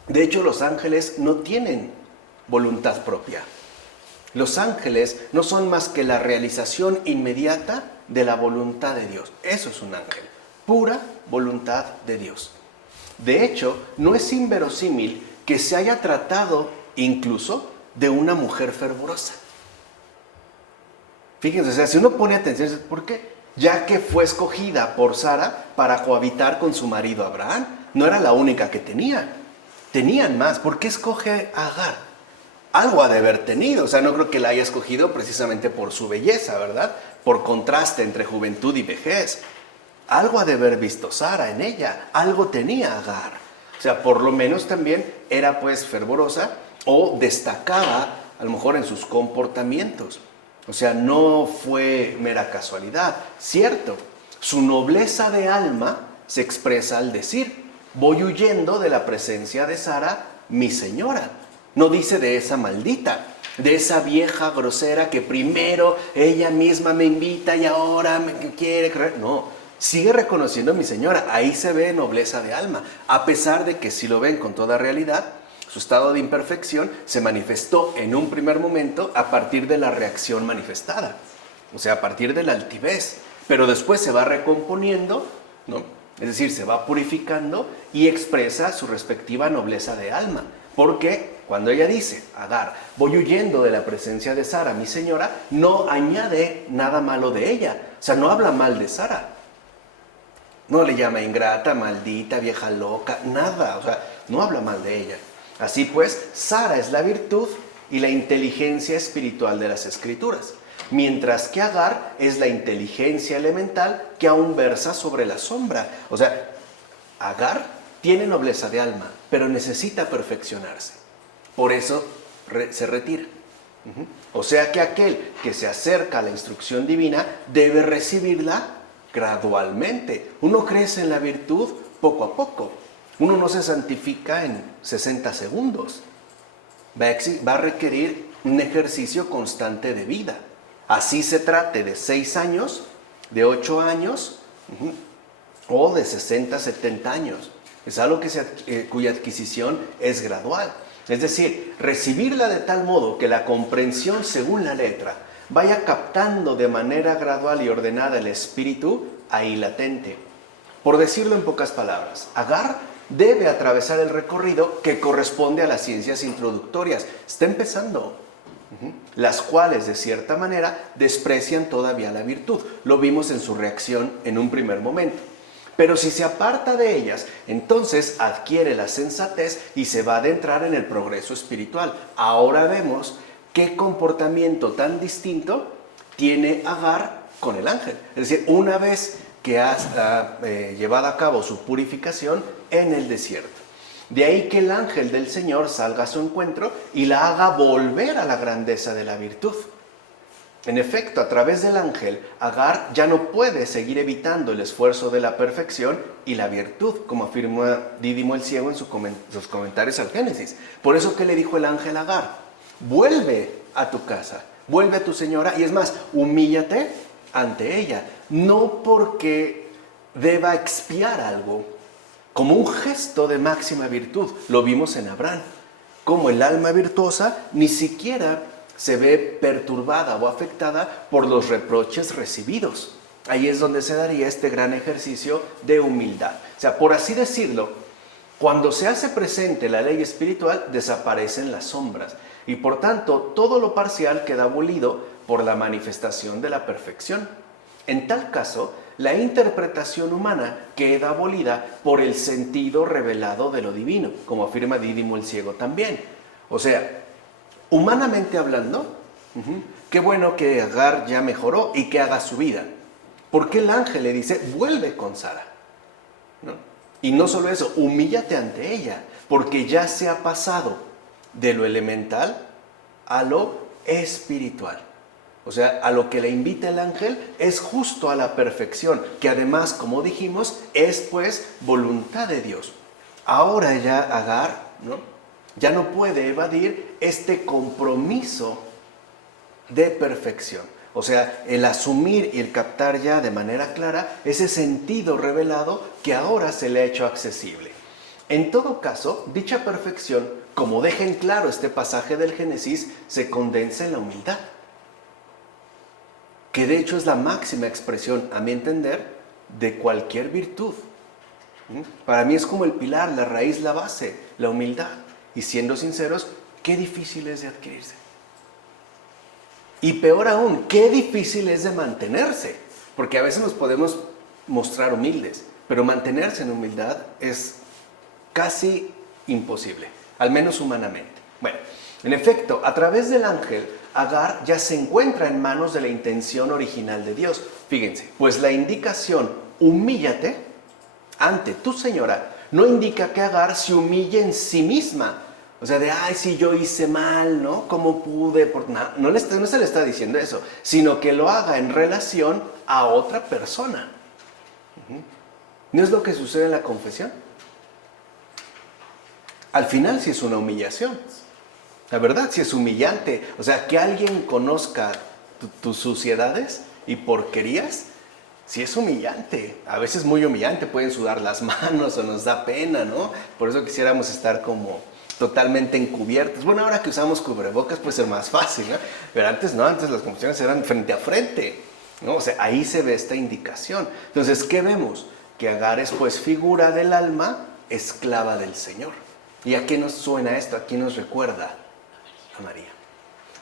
De hecho, los ángeles no tienen voluntad propia. Los ángeles no son más que la realización inmediata de la voluntad de Dios. Eso es un ángel, pura voluntad de Dios. De hecho, no es inverosímil que se haya tratado incluso de una mujer fervorosa. Fíjense, o sea, si uno pone atención, ¿por qué? Ya que fue escogida por Sara para cohabitar con su marido Abraham. No era la única que tenía. Tenían más. ¿Por qué escoge a Agar? Algo ha de haber tenido. O sea, no creo que la haya escogido precisamente por su belleza, ¿verdad? Por contraste entre juventud y vejez. Algo ha de haber visto Sara en ella. Algo tenía Agar. O sea, por lo menos también era pues fervorosa o destacaba a lo mejor en sus comportamientos. O sea, no fue mera casualidad. Cierto, su nobleza de alma se expresa al decir: voy huyendo de la presencia de Sara, mi señora. No dice de esa maldita, de esa vieja grosera que primero ella misma me invita y ahora me quiere creer. No, sigue reconociendo a mi señora. Ahí se ve nobleza de alma, a pesar de que si lo ven con toda realidad, su estado de imperfección se manifestó en un primer momento a partir de la reacción manifestada, o sea, a partir de la altivez, pero después se va recomponiendo, ¿no? Es decir, se va purificando y expresa su respectiva nobleza de alma, porque cuando ella dice, Agar, voy huyendo de la presencia de Sara, mi señora, no añade nada malo de ella, o sea, no habla mal de Sara, no le llama ingrata, maldita, vieja loca, nada, o sea, no habla mal de ella. Así pues, Sara es la virtud y la inteligencia espiritual de las Escrituras, mientras que Agar es la inteligencia elemental que aún versa sobre la sombra. O sea, Agar tiene nobleza de alma, pero necesita perfeccionarse. Por eso se retira. O sea que aquel que se acerca a la instrucción divina debe recibirla gradualmente. Uno crece en la virtud poco a poco. Uno no se santifica en 60 segundos. Va a requerir un ejercicio constante de vida. Así se trate de 6 años, de 8 años o de 60, 70 años. Es algo cuya adquisición es gradual. Es decir, recibirla de tal modo que la comprensión según la letra vaya captando de manera gradual y ordenada el espíritu ahí latente. Por decirlo en pocas palabras, Agar debe atravesar el recorrido que corresponde a las ciencias introductorias. Está empezando, las cuales de cierta manera desprecian todavía la virtud. Lo vimos en su reacción en un primer momento. Pero si se aparta de ellas, entonces adquiere la sensatez y se va a adentrar en el progreso espiritual. Ahora vemos qué comportamiento tan distinto tiene Agar con el ángel. Es decir, una vez que ha llevado a cabo su purificación en el desierto. De ahí que el ángel del Señor salga a su encuentro y la haga volver a la grandeza de la virtud. En efecto, a través del ángel, Agar ya no puede seguir evitando el esfuerzo de la perfección y la virtud, como afirma Dídimo el Ciego en sus comentarios al Génesis. Por eso, ¿qué le dijo el ángel a Agar? Vuelve a tu casa, vuelve a tu señora, y es más, humíllate ante ella, no porque deba expiar algo, como un gesto de máxima virtud. Lo vimos en Abraham, como el alma virtuosa ni siquiera se ve perturbada o afectada por los reproches recibidos. Ahí es donde se daría este gran ejercicio de humildad. O sea, por así decirlo, cuando se hace presente la ley espiritual, desaparecen las sombras, y por tanto todo lo parcial queda abolido por la manifestación de la perfección. En tal caso, la interpretación humana queda abolida por el sentido revelado de lo divino, como afirma Dídimo el Ciego también. O sea, humanamente hablando, qué bueno que Agar ya mejoró y que haga su vida. Porque el ángel le dice, vuelve con Sara, ¿no? Y no solo eso, humíllate ante ella, porque ya se ha pasado de lo elemental a lo espiritual. O sea, a lo que le invita el ángel es justo a la perfección, que además, como dijimos, es pues voluntad de Dios. Ahora ya Agar, ¿no?, ya no puede evadir este compromiso de perfección. O sea, el asumir y el captar ya de manera clara ese sentido revelado que ahora se le ha hecho accesible. En todo caso, dicha perfección, como deja en claro este pasaje del Génesis, se condensa en la humildad, que de hecho es la máxima expresión, a mi entender, de cualquier virtud. Para mí es como el pilar, la raíz, la base, la humildad. Y siendo sinceros, qué difícil es de adquirirse. Y peor aún, qué difícil es de mantenerse. Porque a veces nos podemos mostrar humildes, pero mantenerse en humildad es casi imposible, al menos humanamente. Bueno, en efecto, a través del ángel, Agar ya se encuentra en manos de la intención original de Dios. Fíjense, pues la indicación humíllate ante tu señora no indica que Agar se humille en sí misma. O sea, de, ay, si yo hice mal, ¿no? ¿Cómo pude? No se le está diciendo eso, sino que lo haga en relación a otra persona. ¿No es lo que sucede en la confesión? Al final sí es una humillación. La verdad sí es humillante. O sea, que alguien conozca tus suciedades y porquerías, sí es humillante. A veces muy humillante, pueden sudar las manos o nos da pena, ¿no? Por eso quisiéramos estar como totalmente encubiertos. Bueno, ahora que usamos cubrebocas puede ser más fácil, ¿no? Pero antes no, antes las confesiones eran frente a frente, ¿no? O sea, ahí se ve esta indicación. Entonces, ¿qué vemos? Que Agar es pues figura del alma, esclava del Señor. ¿Y a qué nos suena esto? ¿A qué nos recuerda? A María.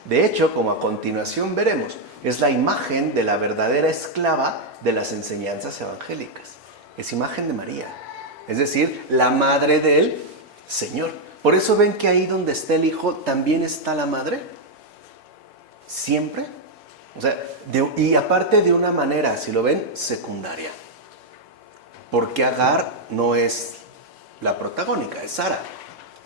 De hecho, como a continuación veremos, es la imagen de la verdadera esclava de las enseñanzas evangélicas. Es imagen de María, es decir, la madre del Señor. Por eso ven que ahí donde está el Hijo también está la madre. Siempre. O sea, y aparte de una manera, si lo ven, secundaria. Porque Agar no es la protagónica, es Sara.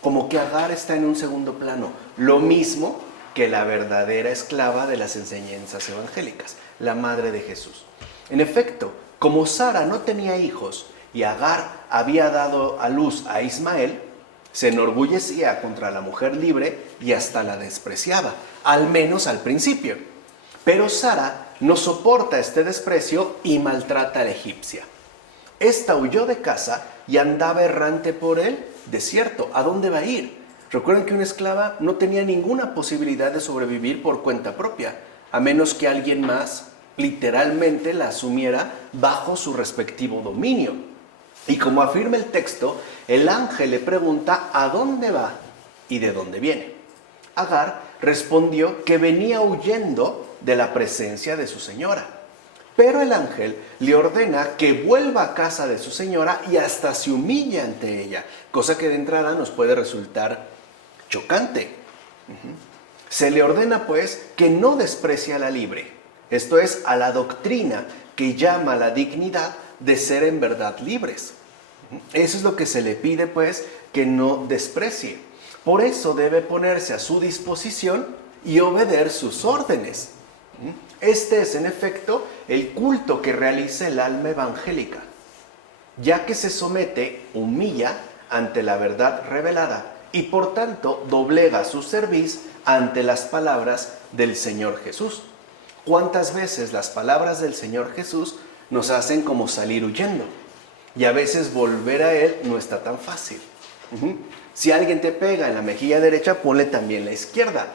Como que Agar está en un segundo plano. Lo mismo que la verdadera esclava de las enseñanzas evangélicas, la madre de Jesús. En efecto, como Sara no tenía hijos y Agar había dado a luz a Ismael, se enorgullecía contra la mujer libre y hasta la despreciaba, al menos al principio. Pero Sara no soporta este desprecio y maltrata a la egipcia. Esta huyó de casa y andaba errante por el desierto. ¿A dónde va a ir? Recuerden que una esclava no tenía ninguna posibilidad de sobrevivir por cuenta propia, a menos que alguien más literalmente la asumiera bajo su respectivo dominio. Y como afirma el texto, el ángel le pregunta a dónde va y de dónde viene. Agar respondió que venía huyendo de la presencia de su señora. Pero el ángel le ordena que vuelva a casa de su señora y hasta se humille ante ella, cosa que de entrada nos puede resultar chocante. Se le ordena pues que no desprecie a la libre, esto es, a la doctrina que llama a la dignidad de ser en verdad libres. Eso es lo que se le pide pues, que no desprecie. Por eso debe ponerse a su disposición y obedecer sus órdenes. Este es, en efecto, el culto que realiza el alma evangélica, ya que se somete, humilla ante la verdad revelada y por tanto doblega su cerviz ante las palabras del Señor Jesús. ¿Cuántas veces las palabras del Señor Jesús nos hacen como salir huyendo? Y a veces volver a Él no está tan fácil. Si alguien te pega en la mejilla derecha, ponle también la izquierda.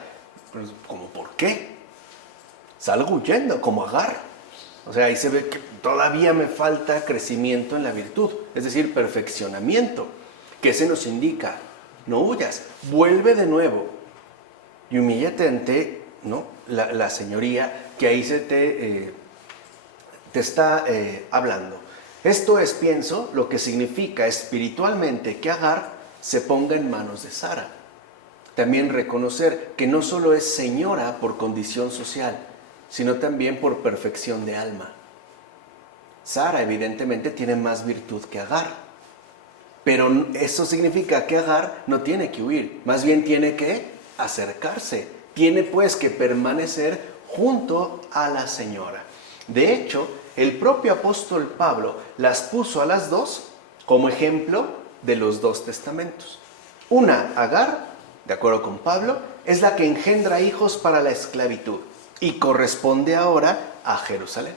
¿Cómo por qué? Salgo huyendo, como Agar. O sea, ahí se ve que todavía me falta crecimiento en la virtud, es decir, perfeccionamiento. ¿Qué se nos indica? No huyas, vuelve de nuevo y humíllate ante, ¿no?, la señoría, que ahí se te te está hablando. Esto es, pienso, lo que significa espiritualmente que Agar se ponga en manos de Sara. También reconocer que no solo es señora por condición social, sino también por perfección de alma. Sara evidentemente tiene más virtud que Agar, pero eso significa que Agar no tiene que huir, más bien tiene que acercarse, tiene pues que permanecer junto a la señora. De hecho, el propio apóstol Pablo las puso a las dos como ejemplo de los dos testamentos. Una, Agar, de acuerdo con Pablo, es la que engendra hijos para la esclavitud y corresponde ahora a Jerusalén.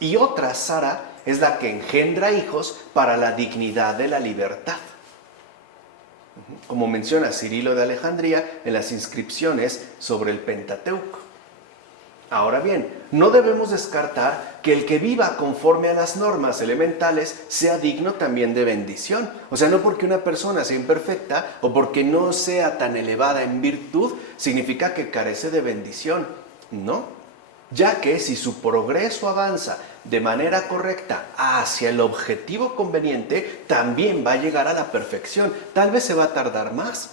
Y otra, Sara, es la que engendra hijos para la dignidad de la libertad. Como menciona Cirilo de Alejandría en las inscripciones sobre el Pentateuco. Ahora bien, no debemos descartar que el que viva conforme a las normas elementales sea digno también de bendición. O sea, no porque una persona sea imperfecta o porque no sea tan elevada en virtud, significa que carece de bendición. No, ya que si su progreso avanza de manera correcta hacia el objetivo conveniente, también va a llegar a la perfección. Tal vez se va a tardar más,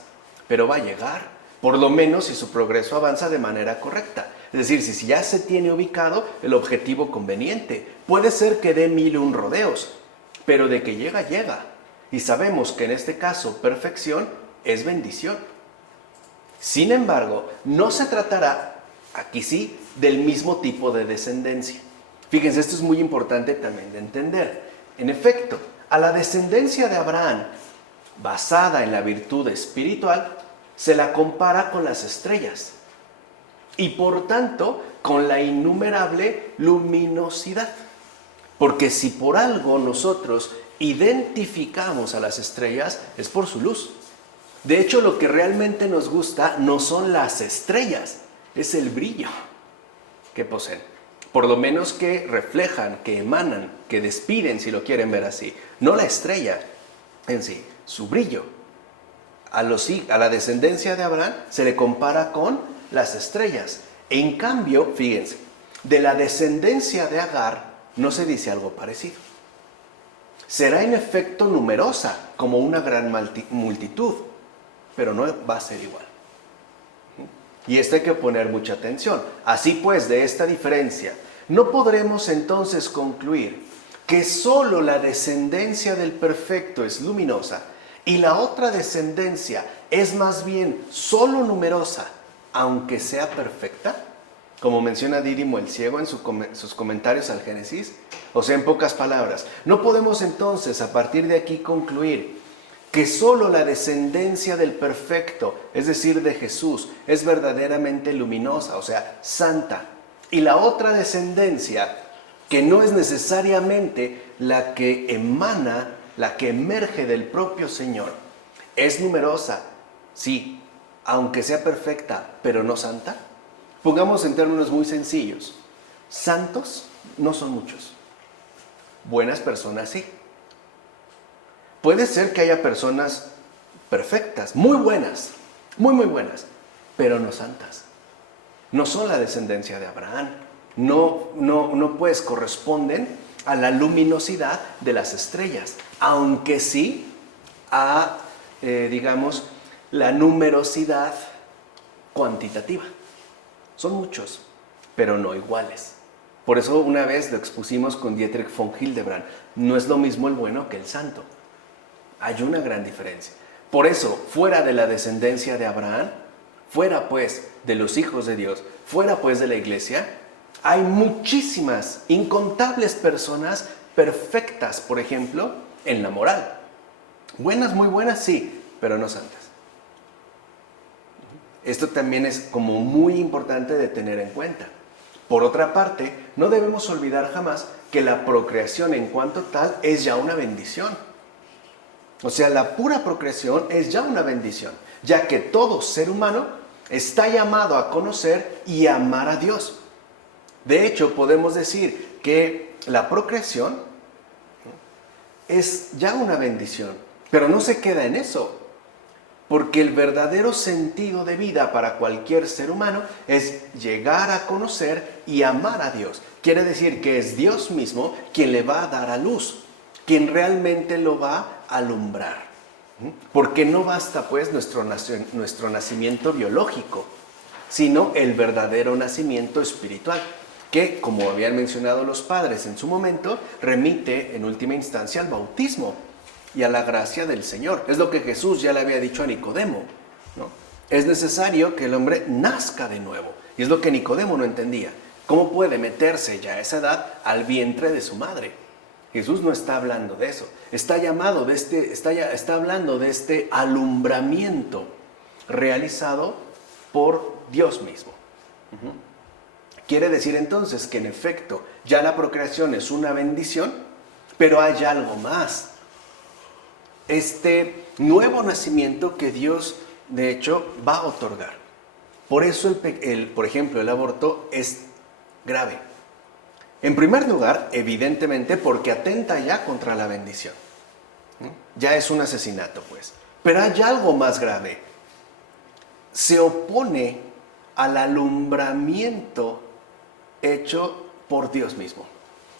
pero va a llegar. Por lo menos si su progreso avanza de manera correcta. Es decir, si ya se tiene ubicado el objetivo conveniente. Puede ser que dé 1001 rodeos, pero de que llega, llega. Y sabemos que en este caso perfección es bendición. Sin embargo, no se tratará, aquí sí, del mismo tipo de descendencia. Fíjense, esto es muy importante también de entender. En efecto, a la descendencia de Abraham, basada en la virtud espiritual, se la compara con las estrellas y por tanto con la innumerable luminosidad. Porque si por algo nosotros identificamos a las estrellas es por su luz. De hecho, lo que realmente nos gusta no son las estrellas, es el brillo que poseen. Por lo menos que reflejan, que emanan, que despiden, si lo quieren ver así. No la estrella en sí, su brillo. A la descendencia de Abraham se le compara con las estrellas. En cambio, fíjense, de la descendencia de Agar no se dice algo parecido. Será en efecto numerosa, como una gran multitud, pero no va a ser igual. Y esto hay que poner mucha atención. Así pues, de esta diferencia, no podremos entonces concluir que solo la descendencia del perfecto es luminosa y la otra descendencia es más bien solo numerosa, aunque sea perfecta, como menciona Dídimo el Ciego en sus comentarios al Génesis. O sea, en pocas palabras, no podemos entonces a partir de aquí concluir que solo la descendencia del perfecto, es decir, de Jesús, es verdaderamente luminosa, o sea, santa. Y la otra descendencia, que no es necesariamente la que emana, la que emerge del propio Señor, es numerosa, sí, aunque sea perfecta, pero no santa. Pongamos en términos muy sencillos, santos no son muchos, buenas personas sí. Puede ser que haya personas perfectas, muy buenas, muy buenas, pero no santas. No son la descendencia de Abraham. No pues corresponden a la luminosidad de las estrellas, aunque sí a, digamos, la numerosidad cuantitativa. Son muchos, pero no iguales. Por eso una vez lo expusimos con Dietrich von Hildebrand. No es lo mismo el bueno que el santo. Hay una gran diferencia. Por eso, fuera de la descendencia de Abraham, fuera pues de los hijos de Dios, fuera pues de la iglesia, hay muchísimas, incontables personas perfectas, por ejemplo, en la moral. Buenas, muy buenas, sí, pero no santas. Esto también es como muy importante de tener en cuenta. Por otra parte, no debemos olvidar jamás que la procreación en cuanto tal es ya una bendición. O sea, la pura procreación es ya una bendición, ya que todo ser humano está llamado a conocer y amar a Dios. De hecho, podemos decir que la procreación es ya una bendición, pero no se queda en eso. Porque el verdadero sentido de vida para cualquier ser humano es llegar a conocer y amar a Dios. Quiere decir que es Dios mismo quien le va a dar a luz, quien realmente lo va a alumbrar. Porque no basta pues nuestro nacimiento biológico, sino el verdadero nacimiento espiritual, que, como habían mencionado los padres en su momento, remite en última instancia al bautismo y a la gracia del Señor. Es lo que Jesús ya le había dicho a Nicodemo, ¿no? Es necesario que el hombre nazca de nuevo. Y es lo que Nicodemo no entendía. ¿Cómo puede meterse ya a esa edad al vientre de su madre? Jesús no está hablando de eso. Está hablando de este alumbramiento realizado por Dios mismo. Quiere decir entonces que en efecto ya la procreación es una bendición, pero hay algo más. Este nuevo nacimiento que Dios de hecho va a otorgar. Por eso por ejemplo, el aborto es grave. En primer lugar, evidentemente, porque atenta ya contra la bendición. Ya es un asesinato, pues. Pero hay algo más grave. Se opone al alumbramiento hecho por Dios mismo.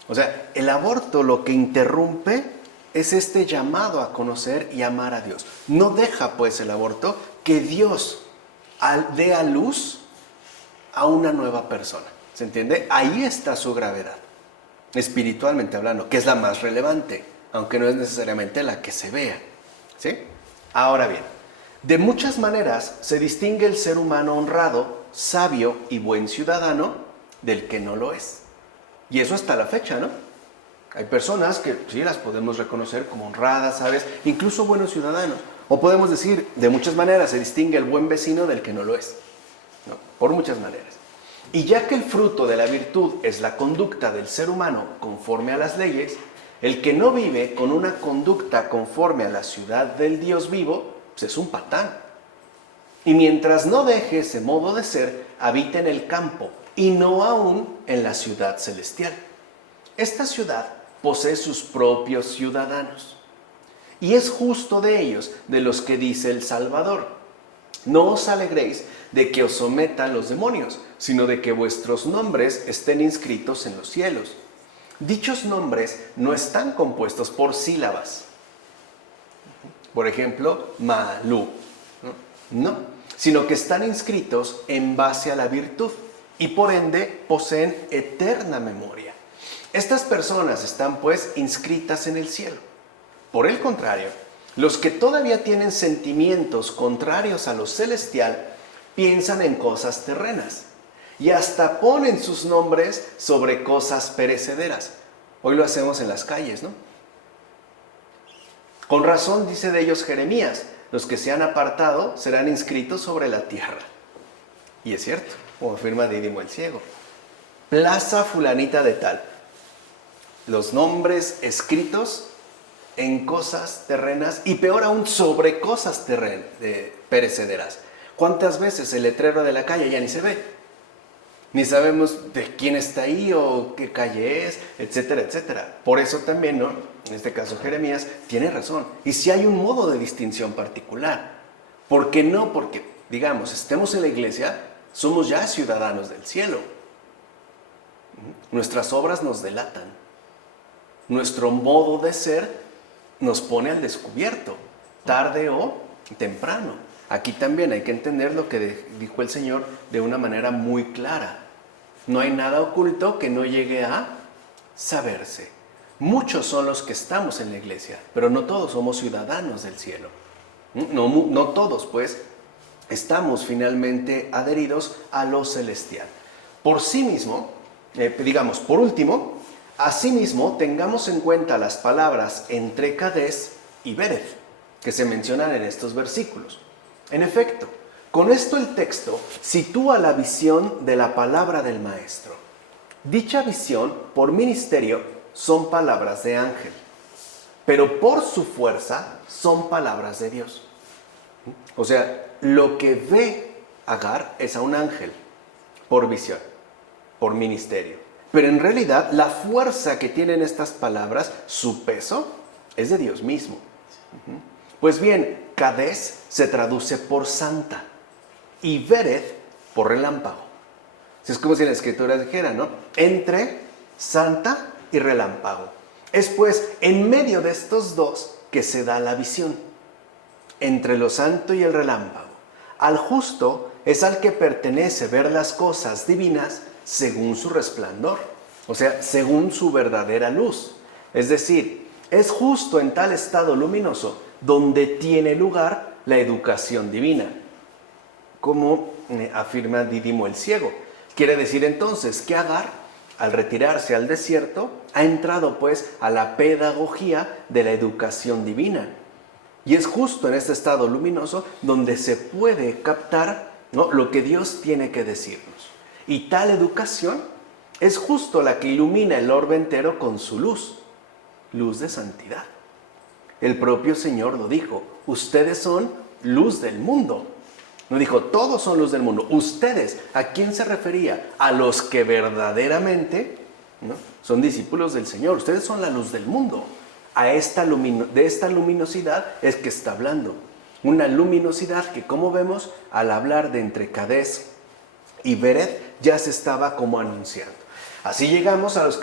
O sea, el aborto lo que interrumpe es este llamado a conocer y amar a Dios. No deja, pues, el aborto que Dios dé a luz a una nueva persona. ¿Se entiende? Ahí está su gravedad, espiritualmente hablando, que es la más relevante, aunque no es necesariamente la que se vea. ¿Sí? Ahora bien, de muchas maneras se distingue el ser humano honrado, sabio y buen ciudadano del que no lo es. Y eso hasta la fecha, ¿no? Hay personas que sí las podemos reconocer como honradas, ¿sabes? Incluso buenos ciudadanos. O podemos decir, de muchas maneras se distingue el buen vecino del que no lo es, ¿no? Por muchas maneras. Y ya que el fruto de la virtud es la conducta del ser humano conforme a las leyes, el que no vive con una conducta conforme a la ciudad del Dios vivo, pues es un patán. Y mientras no deje ese modo de ser, habita en el campo y no aún en la ciudad celestial. Esta ciudad posee sus propios ciudadanos. Y es justo de ellos de los que dice el Salvador: no os alegréis de que os sometan los demonios, sino de que vuestros nombres estén inscritos en los cielos. Dichos nombres no están compuestos por sílabas. Por ejemplo, Malú. No, sino que están inscritos en base a la virtud y por ende poseen eterna memoria. Estas personas están pues inscritas en el cielo. Por el contrario, los que todavía tienen sentimientos contrarios a lo celestial piensan en cosas terrenas y hasta ponen sus nombres sobre cosas perecederas. Hoy lo hacemos en las calles, ¿no? Con razón dice de ellos Jeremías: los que se han apartado serán inscritos sobre la tierra. Y es cierto, como afirma Dídimo el ciego. Plaza fulanita de tal. Los nombres escritos en cosas terrenas y peor aún sobre cosas perecederas. ¿Cuántas veces el letrero de la calle ya ni se ve? Ni sabemos de quién está ahí o qué calle es, etcétera, etcétera. Por eso también, ¿no? En este caso Jeremías tiene razón. Y si hay un modo de distinción particular. ¿Por qué no? Porque, digamos, estemos en la iglesia, somos ya ciudadanos del cielo. Nuestras obras nos delatan. Nuestro modo de ser nos pone al descubierto, tarde o temprano. Aquí también hay que entender lo que dijo el Señor de una manera muy clara. No hay nada oculto que no llegue a saberse. Muchos son los que estamos en la iglesia, pero no todos somos ciudadanos del cielo. No todos, pues, estamos finalmente adheridos a lo celestial. Por sí mismo, por último, asimismo, tengamos en cuenta las palabras entre Cades y Bereth, que se mencionan en estos versículos. En efecto, con esto el texto sitúa la visión de la palabra del Maestro. Dicha visión, por ministerio, son palabras de ángel, pero por su fuerza son palabras de Dios. O sea, lo que ve Agar es a un ángel, por visión, por ministerio. Pero en realidad la fuerza que tienen estas palabras, su peso, es de Dios mismo. Pues bien, Cades se traduce por santa y Vered por relámpago. Es como si la escritura dijera, ¿no? Entre santa y relámpago. Es pues en medio de estos dos que se da la visión, entre lo santo y el relámpago. Al justo es al que pertenece ver las cosas divinas según su resplandor, o sea, según su verdadera luz. Es decir, es justo en tal estado luminoso donde tiene lugar la educación divina, como afirma Dídimo el ciego. Quiere decir entonces que Agar, al retirarse al desierto, ha entrado pues a la pedagogía de la educación divina. Y es justo en este estado luminoso donde se puede captar, ¿no?, lo que Dios tiene que decirnos. Y tal educación es justo la que ilumina el orbe entero con su luz, luz de santidad. El propio Señor lo dijo, ustedes son luz del mundo. No dijo, todos son luz del mundo. Ustedes, ¿a quién se refería? A los que verdaderamente, ¿no?, son discípulos del Señor. Ustedes son la luz del mundo. De esta luminosidad es que está hablando. Una luminosidad que, como vemos, al hablar de entre Cades y Vered, ya se estaba como anunciando. Así llegamos a los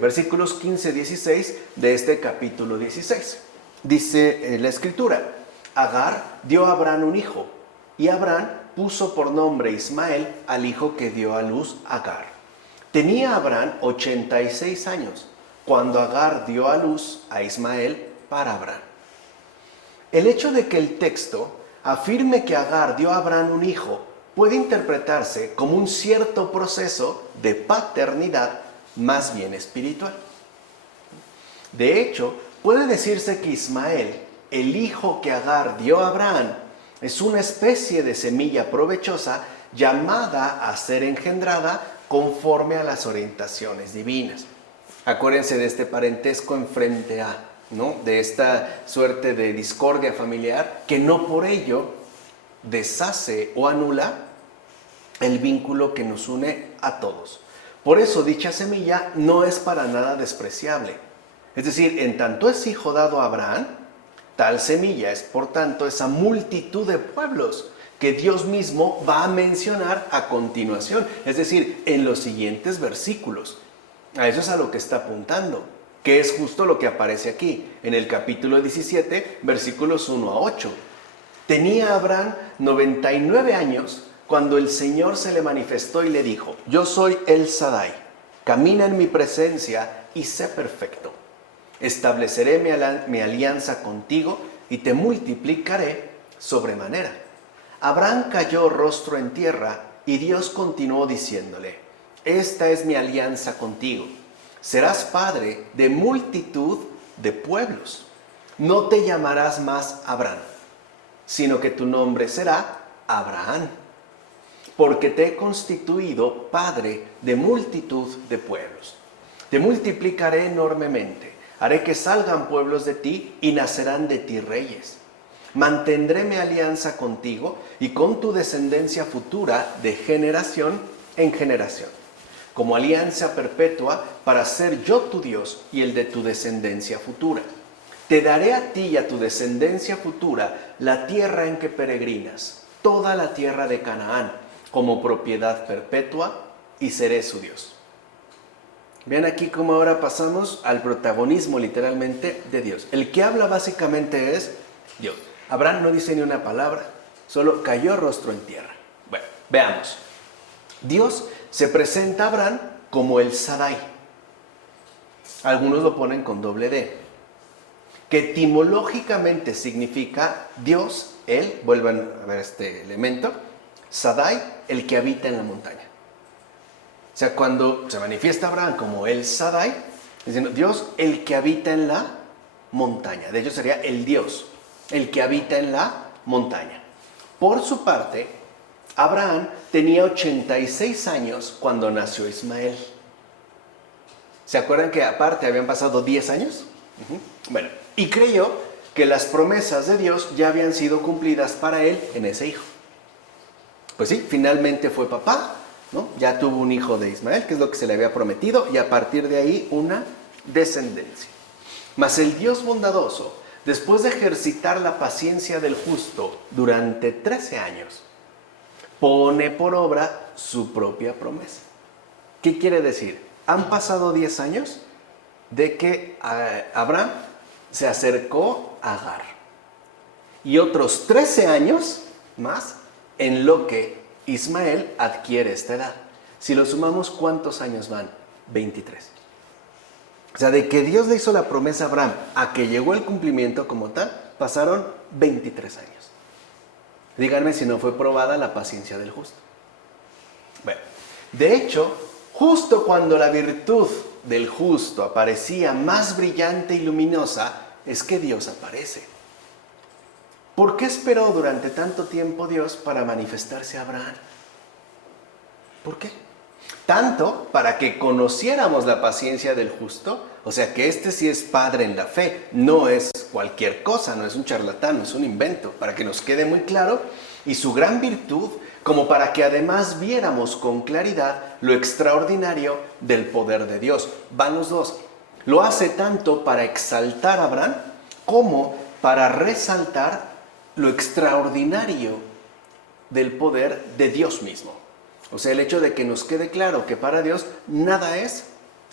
versículos 15-16 de este capítulo 16. Dice la Escritura, Agar dio a Abraham un hijo, y Abraham puso por nombre Ismael al hijo que dio a luz Agar. Tenía Abraham 86 años, cuando Agar dio a luz a Ismael para Abraham. El hecho de que el texto afirme que Agar dio a Abraham un hijo puede interpretarse como un cierto proceso de paternidad más bien espiritual. De hecho, puede decirse que Ismael, el hijo que Agar dio a Abraham, es una especie de semilla provechosa llamada a ser engendrada conforme a las orientaciones divinas. Acuérdense de este parentesco enfrente a, ¿no?, de esta suerte de discordia familiar que no por ello deshace o anula el vínculo que nos une a todos. Por eso dicha semilla no es para nada despreciable. Es decir, en tanto es hijo dado a Abraham, tal semilla es por tanto esa multitud de pueblos que Dios mismo va a mencionar a continuación. Es decir, en los siguientes versículos. A eso es a lo que está apuntando, que es justo lo que aparece aquí, en el capítulo 17, versículos 1 a 8. Tenía Abraham 99 años cuando el Señor se le manifestó y le dijo, yo soy El Shaddai, camina en mi presencia y sé perfecto. Estableceré mi alianza contigo y te multiplicaré sobremanera. Abraham cayó rostro en tierra y Dios continuó diciéndole, esta es mi alianza contigo. Serás padre de multitud de pueblos. No te llamarás más Abraham, sino que tu nombre será Abraham, porque te he constituido padre de multitud de pueblos. Te multiplicaré enormemente, haré que salgan pueblos de ti y nacerán de ti reyes. Mantendré mi alianza contigo y con tu descendencia futura de generación en generación, como alianza perpetua para ser yo tu Dios y el de tu descendencia futura. Te daré a ti y a tu descendencia futura la tierra en que peregrinas, toda la tierra de Canaán, como propiedad perpetua, y seré su Dios. Vean aquí cómo ahora pasamos al protagonismo literalmente de Dios. El que habla básicamente es Dios. Abraham no dice ni una palabra, solo cayó rostro en tierra. Bueno, veamos. Dios se presenta a Abraham como El Shaddai. Algunos lo ponen con doble D, que etimológicamente significa Dios, Él, vuelvan a ver este elemento, Shaddai, el que habita en la montaña. O sea, cuando se manifiesta Abraham como El Shaddai, diciendo Dios, el que habita en la montaña. De hecho sería el Dios, el que habita en la montaña. Por su parte, Abraham tenía 86 años cuando nació Ismael. ¿Se acuerdan que aparte habían pasado 10 años? Bueno, y creyó que las promesas de Dios ya habían sido cumplidas para él en ese hijo. Pues sí, finalmente fue papá, ¿no? Ya tuvo un hijo de Ismael, que es lo que se le había prometido, y a partir de ahí una descendencia. Mas el Dios bondadoso, después de ejercitar la paciencia del justo durante 13 años, pone por obra su propia promesa. ¿Qué quiere decir? Han pasado 10 años de que Abraham se acercó a Agar. Y otros 13 años más en lo que Ismael adquiere esta edad. Si lo sumamos, ¿cuántos años van? 23. O sea, de que Dios le hizo la promesa a Abraham a que llegó el cumplimiento como tal, pasaron 23 años. Díganme si no fue probada la paciencia del justo. Bueno, de hecho, justo cuando la virtud del justo aparecía más brillante y luminosa, es que Dios aparece. ¿Por qué esperó durante tanto tiempo Dios para manifestarse a Abraham? ¿Por qué? Tanto para que conociéramos la paciencia del justo, o sea que este sí es padre en la fe, no es cualquier cosa, no es un charlatán, no es un invento, para que nos quede muy claro, y su gran virtud, como para que además viéramos con claridad lo extraordinario del poder de Dios. Van los dos. Lo hace tanto para exaltar a Abraham como para resaltar lo extraordinario del poder de Dios mismo. O sea, el hecho de que nos quede claro que para Dios nada es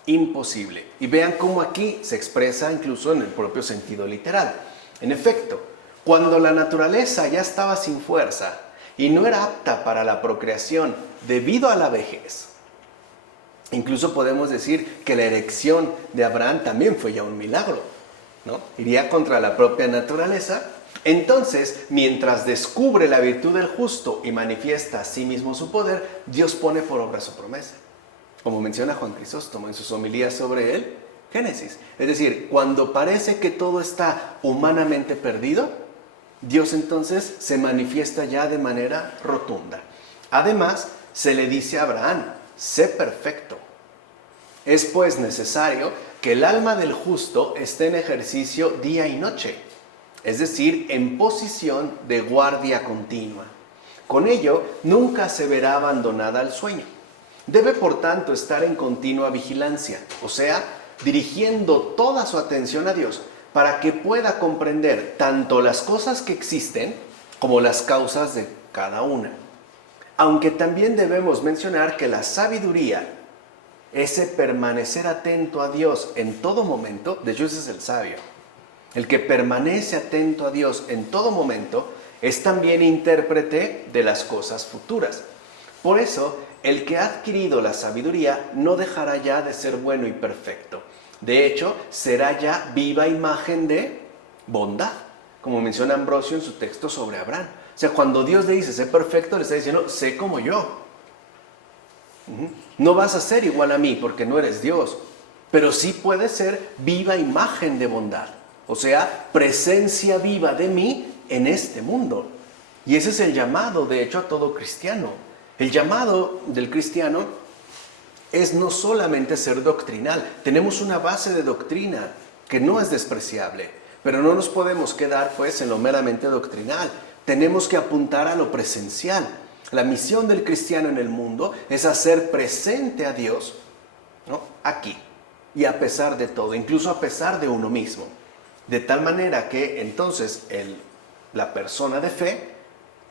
imposible. Y vean cómo aquí se expresa incluso en el propio sentido literal. En efecto, cuando la naturaleza ya estaba sin fuerza y no era apta para la procreación debido a la vejez, incluso podemos decir que la erección de Abraham también fue ya un milagro, ¿no? Iría contra la propia naturaleza. Entonces, mientras descubre la virtud del justo y manifiesta a sí mismo su poder, Dios pone por obra su promesa. Como menciona Juan Crisóstomo en sus homilías sobre el Génesis. Es decir, cuando parece que todo está humanamente perdido, Dios entonces se manifiesta ya de manera rotunda. Además, se le dice a Abraham, sé perfecto. Es pues necesario que el alma del justo esté en ejercicio día y noche, es decir, en posición de guardia continua. Con ello, nunca se verá abandonada al sueño. Debe, por tanto, estar en continua vigilancia, o sea, dirigiendo toda su atención a Dios, para que pueda comprender tanto las cosas que existen como las causas de cada una. Aunque también debemos mencionar que la sabiduría, ese permanecer atento a Dios en todo momento, de hecho ese es el sabio, el que permanece atento a Dios en todo momento, es también intérprete de las cosas futuras. Por eso, el que ha adquirido la sabiduría no dejará ya de ser bueno y perfecto. De hecho, será ya viva imagen de bondad, como menciona Ambrosio en su texto sobre Abraham. O sea, cuando Dios le dice, sé perfecto, le está diciendo, sé como yo. No vas a ser igual a mí porque no eres Dios, pero sí puedes ser viva imagen de bondad. O sea, presencia viva de mí en este mundo. Y ese es el llamado, de hecho, a todo cristiano. El llamado del cristiano es no solamente ser doctrinal. Tenemos una base de doctrina que no es despreciable, pero no nos podemos quedar pues en lo meramente doctrinal. Tenemos que apuntar a lo presencial. La misión del cristiano en el mundo es hacer presente a Dios, ¿no?, aquí y a pesar de todo, incluso a pesar de uno mismo. De tal manera que entonces la persona de fe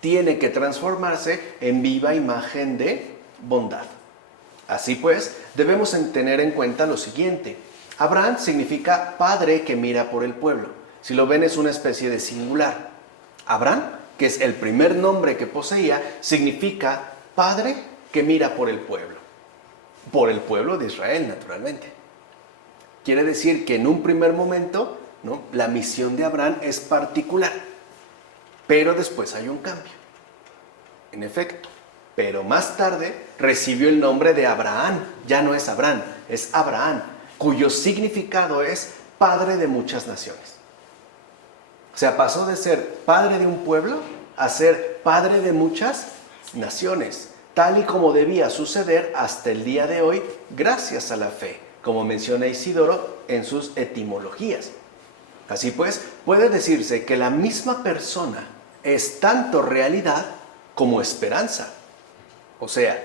tiene que transformarse en viva imagen de bondad. Así pues, debemos tener en cuenta lo siguiente. Abraham significa padre que mira por el pueblo. Si lo ven, es una especie de singular. Abraham, que es el primer nombre que poseía, significa padre que mira por el pueblo. Por el pueblo de Israel, naturalmente. Quiere decir que en un primer momento, ¿no?, la misión de Abraham es particular, pero después hay un cambio. En efecto, pero más tarde recibió el nombre de Abraham. Ya no es Abraham, es Abraham, cuyo significado es padre de muchas naciones. O sea, pasó de ser padre de un pueblo a ser padre de muchas naciones, tal y como debía suceder hasta el día de hoy, gracias a la fe, como menciona Isidoro en sus etimologías. Así pues, puede decirse que la misma persona es tanto realidad como esperanza. O sea,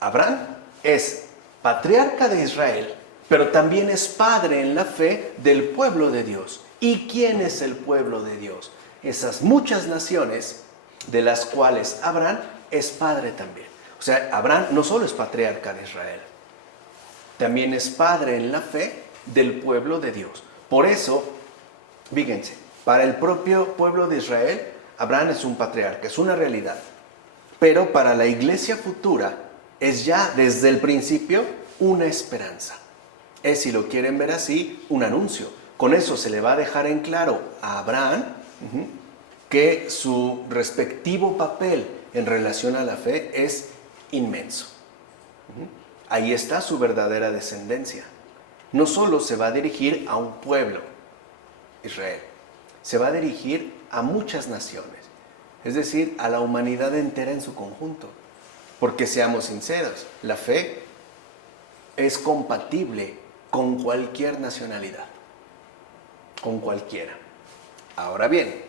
Abraham es patriarca de Israel pero también es padre en la fe del pueblo de Dios. ¿Y quién es el pueblo de Dios? Esas muchas naciones de las cuales Abraham es padre también. O sea, Abraham no solo es patriarca de Israel, también es padre en la fe del pueblo de Dios. Por eso, fíjense, para el propio pueblo de Israel, Abraham es un patriarca, es una realidad. Pero para la iglesia futura es ya desde el principio una esperanza. Es, si lo quieren ver así, un anuncio. Con eso se le va a dejar en claro a Abraham que su respectivo papel en relación a la fe es inmenso. Ahí está su verdadera descendencia. No solo se va a dirigir a un pueblo, Israel, se va a dirigir a muchas naciones, es decir, a la humanidad entera en su conjunto. Porque seamos sinceros, la fe es compatible con cualquier nacionalidad, con cualquiera. Ahora bien,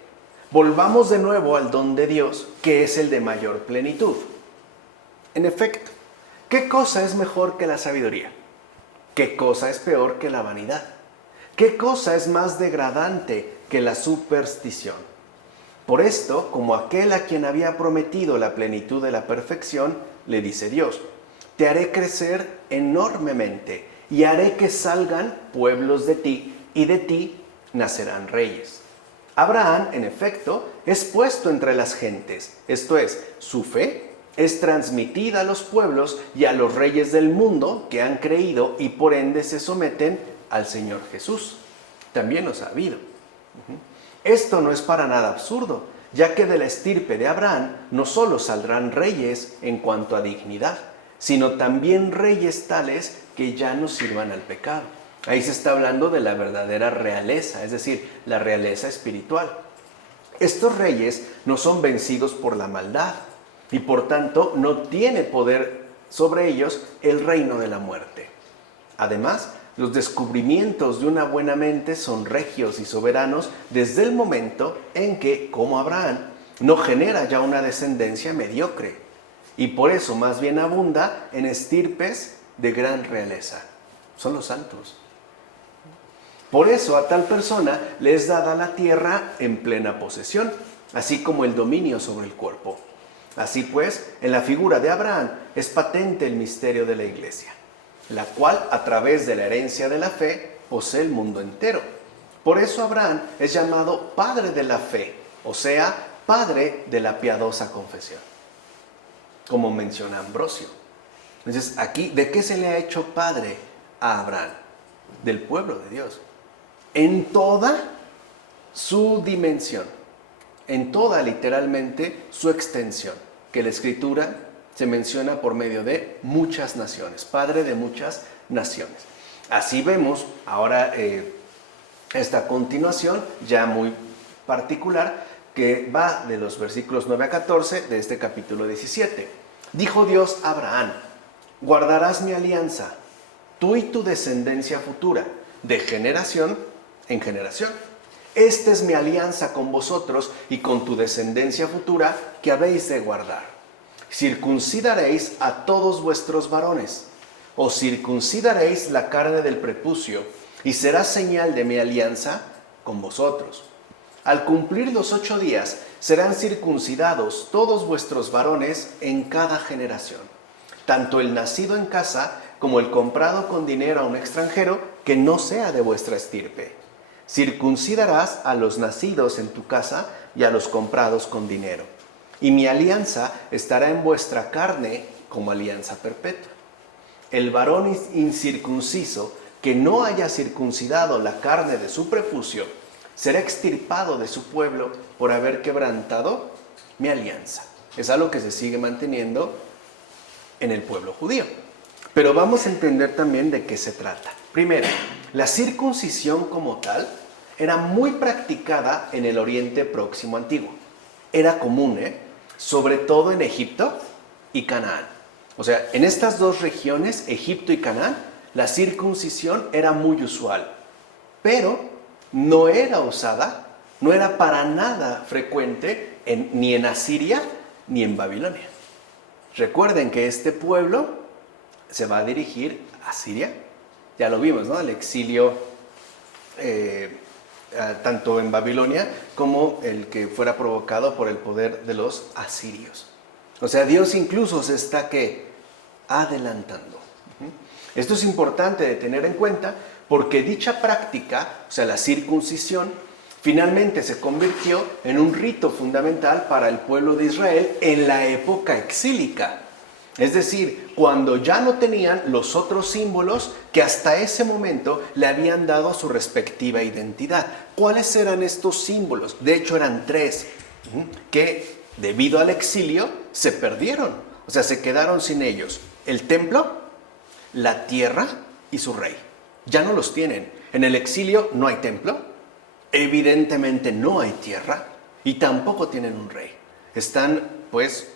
volvamos de nuevo al don de Dios, que es el de mayor plenitud. En efecto, ¿qué cosa es mejor que la sabiduría? ¿Qué cosa es peor que la vanidad? ¿Qué cosa es más degradante que la superstición? Por esto, como aquel a quien había prometido la plenitud de la perfección, le dice Dios: te haré crecer enormemente y haré que salgan pueblos de ti y de ti nacerán reyes. Abraham, en efecto, es puesto entre las gentes, esto es, su fe es transmitida a los pueblos y a los reyes del mundo que han creído y por ende se someten al Señor Jesús. También lo ha habido. Esto no es para nada absurdo, ya que de la estirpe de Abraham no solo saldrán reyes en cuanto a dignidad, sino también reyes tales que ya no sirvan al pecado. Ahí se está hablando de la verdadera realeza, es decir, la realeza espiritual. Estos reyes no son vencidos por la maldad y por tanto no tiene poder sobre ellos el reino de la muerte. Además, los descubrimientos de una buena mente son regios y soberanos desde el momento en que, como Abraham, no genera ya una descendencia mediocre y por eso más bien abunda en estirpes de gran realeza. Son los santos. Por eso a tal persona le es dada la tierra en plena posesión, así como el dominio sobre el cuerpo. Así pues, en la figura de Abraham es patente el misterio de la iglesia, la cual a través de la herencia de la fe posee el mundo entero. Por eso Abraham es llamado padre de la fe, o sea, padre de la piadosa confesión, como menciona Ambrosio. Entonces, aquí, ¿de qué se le ha hecho padre a Abraham? Del pueblo de Dios, en toda su dimensión, en toda literalmente su extensión, que la Escritura se menciona por medio de muchas naciones, padre de muchas naciones. Así vemos ahora esta continuación ya muy particular que va de los versículos 9 a 14 de este capítulo 17. Dijo Dios a Abraham: guardarás mi alianza, tú y tu descendencia futura, de generación en generación. Esta es mi alianza con vosotros y con tu descendencia futura que habéis de guardar. Circuncidaréis a todos vuestros varones, os circuncidaréis la carne del prepucio, y será señal de mi alianza con vosotros. Al cumplir los 8 días, serán circuncidados todos vuestros varones en cada generación, tanto el nacido en casa como el comprado con dinero a un extranjero que no sea de vuestra estirpe. Circuncidarás a los nacidos en tu casa y a los comprados con dinero. Y mi alianza estará en vuestra carne como alianza perpetua. El varón incircunciso que no haya circuncidado la carne de su prepucio será extirpado de su pueblo por haber quebrantado mi alianza. Es algo que se sigue manteniendo en el pueblo judío. Pero vamos a entender también de qué se trata. Primero, la circuncisión como tal era muy practicada en el Oriente Próximo antiguo. Era común, sobre todo en Egipto y Canaán. O sea, en estas dos regiones, Egipto y Canaán, la circuncisión era muy usual. Pero no era usada, no era para nada frecuente ni en Asiria ni en Babilonia. Recuerden que este pueblo se va a dirigir a Siria Ya lo vimos, ¿no? El exilio tanto en Babilonia como el que fuera provocado por el poder de los asirios. O sea, Dios incluso se está, ¿qué? Adelantando. Esto es importante de tener en cuenta porque dicha práctica, o sea, la circuncisión, finalmente se convirtió en un rito fundamental para el pueblo de Israel en la época exílica. Es decir, cuando ya no tenían los otros símbolos que hasta ese momento le habían dado su respectiva identidad. ¿Cuáles eran estos símbolos? De hecho, eran 3, que debido al exilio se perdieron. O sea, se quedaron sin ellos. El templo, la tierra y su rey. Ya no los tienen. En el exilio no hay templo, evidentemente no hay tierra y tampoco tienen un rey. Están, pues,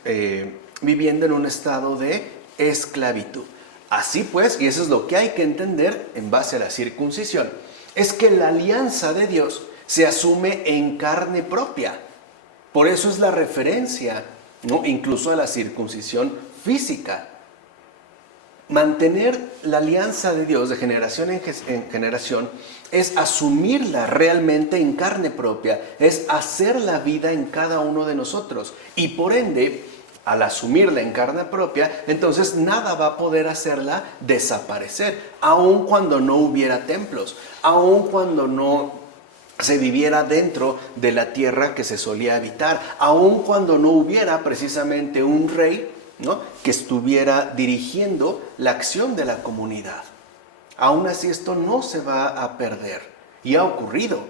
viviendo en un estado de esclavitud. Así pues, y eso es lo que hay que entender en base a la circuncisión, es que la alianza de Dios se asume en carne propia. Por eso es la referencia, ¿no? Incluso a la circuncisión física. Mantener la alianza de Dios de generación en generación es asumirla realmente en carne propia, es hacer la vida en cada uno de nosotros y por ende, al asumirla en carne propia, entonces nada va a poder hacerla desaparecer, aun cuando no hubiera templos, aun cuando no se viviera dentro de la tierra que se solía habitar, aun cuando no hubiera precisamente un rey, ¿no?, que estuviera dirigiendo la acción de la comunidad. Aún así esto no se va a perder y ha ocurrido.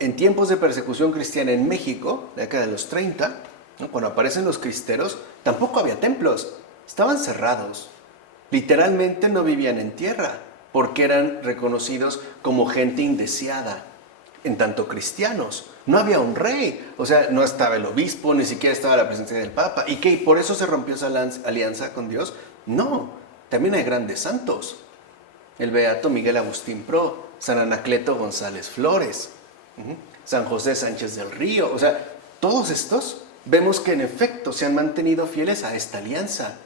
En tiempos de persecución cristiana en México, la década de los 30, ¿no?, cuando aparecen los cristeros, tampoco había templos, estaban cerrados. Literalmente no vivían en tierra porque eran reconocidos como gente indeseada, en tanto cristianos. No había un rey, o sea, no estaba el obispo, ni siquiera estaba la presencia del Papa. ¿Y qué? ¿Y por eso se rompió esa alianza con Dios? No, también hay grandes santos. El beato Miguel Agustín Pro, San Anacleto González Flores, San José Sánchez del Río. O sea, todos estos vemos que en efecto se han mantenido fieles a esta alianza.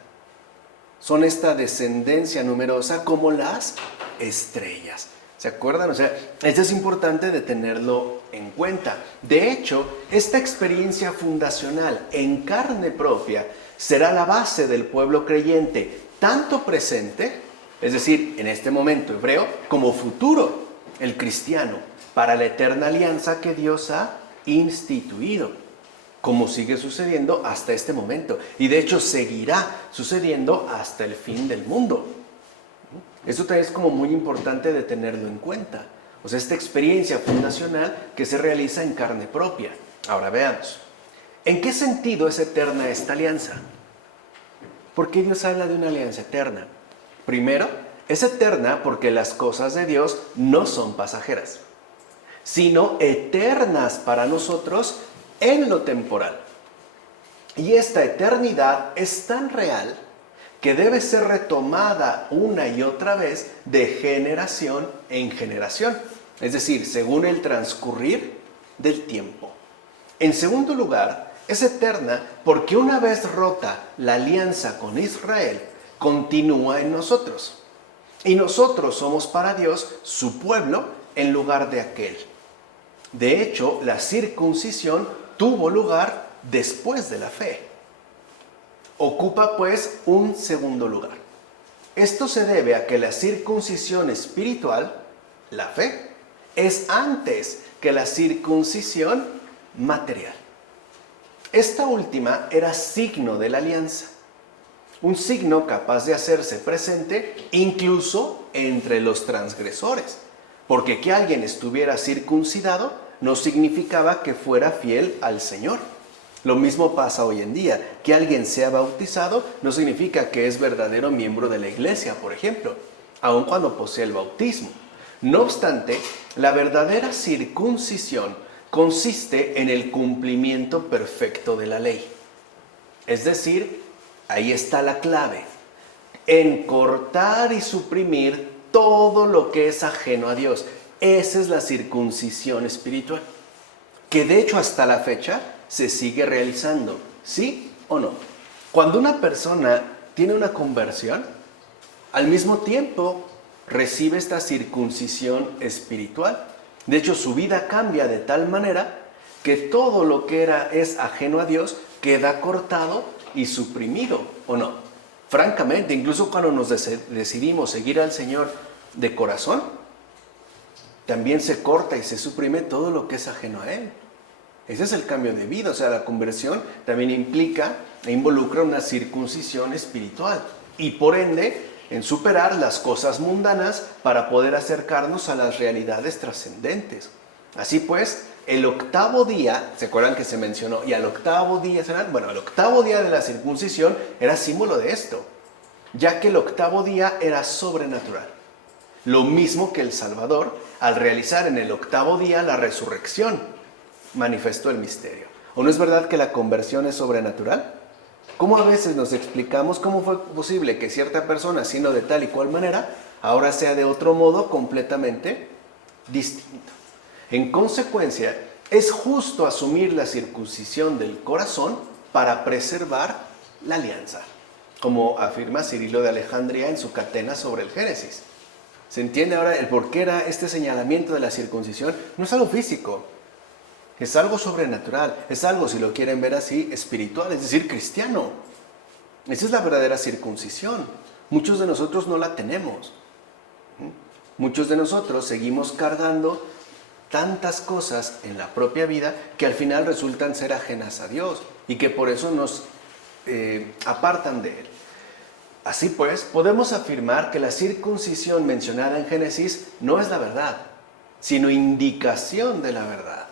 Son esta descendencia numerosa como las estrellas. ¿Se acuerdan? O sea, esto es importante de tenerlo en cuenta. De hecho, esta experiencia fundacional en carne propia será la base del pueblo creyente, tanto presente, es decir, en este momento hebreo, como futuro, el cristiano, para la eterna alianza que Dios ha instituido, como sigue sucediendo hasta este momento. Y de hecho seguirá sucediendo hasta el fin del mundo. Esto también es como muy importante de tenerlo en cuenta. O sea, esta experiencia fundacional que se realiza en carne propia. Ahora veamos. ¿En qué sentido es eterna esta alianza? ¿Por qué Dios habla de una alianza eterna? Primero, es eterna porque las cosas de Dios no son pasajeras, sino eternas para nosotros en lo temporal. Y esta eternidad es tan real que debe ser retomada una y otra vez de generación en generación, es decir, según el transcurrir del tiempo. En segundo lugar, es eterna porque una vez rota la alianza con Israel, continúa en nosotros. Y nosotros somos para Dios su pueblo en lugar de aquel. De hecho, la circuncisión tuvo lugar después de la fe. Ocupa pues un segundo lugar. Esto se debe a que la circuncisión espiritual, la fe, es antes que la circuncisión material. Esta última era signo de la alianza, un signo capaz de hacerse presente incluso entre los transgresores, porque que alguien estuviera circuncidado no significaba que fuera fiel al Señor. Lo mismo pasa hoy en día, que alguien sea bautizado no significa que es verdadero miembro de la iglesia, por ejemplo, aun cuando posee el bautismo. No obstante, la verdadera circuncisión consiste en el cumplimiento perfecto de la ley. Es decir, ahí está la clave, en cortar y suprimir todo lo que es ajeno a Dios. Esa es la circuncisión espiritual, que de hecho hasta la fecha se sigue realizando, ¿sí o no? Cuando una persona tiene una conversión, al mismo tiempo recibe esta circuncisión espiritual. De hecho, su vida cambia de tal manera que todo lo que es ajeno a Dios queda cortado y suprimido, ¿o no? Francamente, incluso cuando nos decidimos seguir al Señor de corazón, también se corta y se suprime todo lo que es ajeno a Él. Ese es el cambio de vida. O sea, la conversión también implica e involucra una circuncisión espiritual. Y por ende, en superar las cosas mundanas para poder acercarnos a las realidades trascendentes. Así pues, el octavo día, ¿se acuerdan que se mencionó? Y al octavo día, bueno, el octavo día de la circuncisión era símbolo de esto, ya que el octavo día era sobrenatural. Lo mismo que el Salvador, al realizar en el octavo día la resurrección, manifestó el misterio. ¿O no es verdad que la conversión es sobrenatural? ¿Cómo a veces nos explicamos cómo fue posible que cierta persona, siendo de tal y cual manera, ahora sea de otro modo completamente distinto? En consecuencia, es justo asumir la circuncisión del corazón para preservar la alianza, como afirma Cirilo de Alejandría en su catena sobre el Génesis. ¿Se entiende ahora el por qué era este señalamiento de la circuncisión? No es algo físico, es algo sobrenatural, es algo, si lo quieren ver así, espiritual, es decir, cristiano. Esa es la verdadera circuncisión. Muchos de nosotros no la tenemos. Muchos de nosotros seguimos cargando tantas cosas en la propia vida que al final resultan ser ajenas a Dios y que por eso nos apartan de Él. Así pues, podemos afirmar que la circuncisión mencionada en Génesis no es la verdad, sino indicación de la verdad.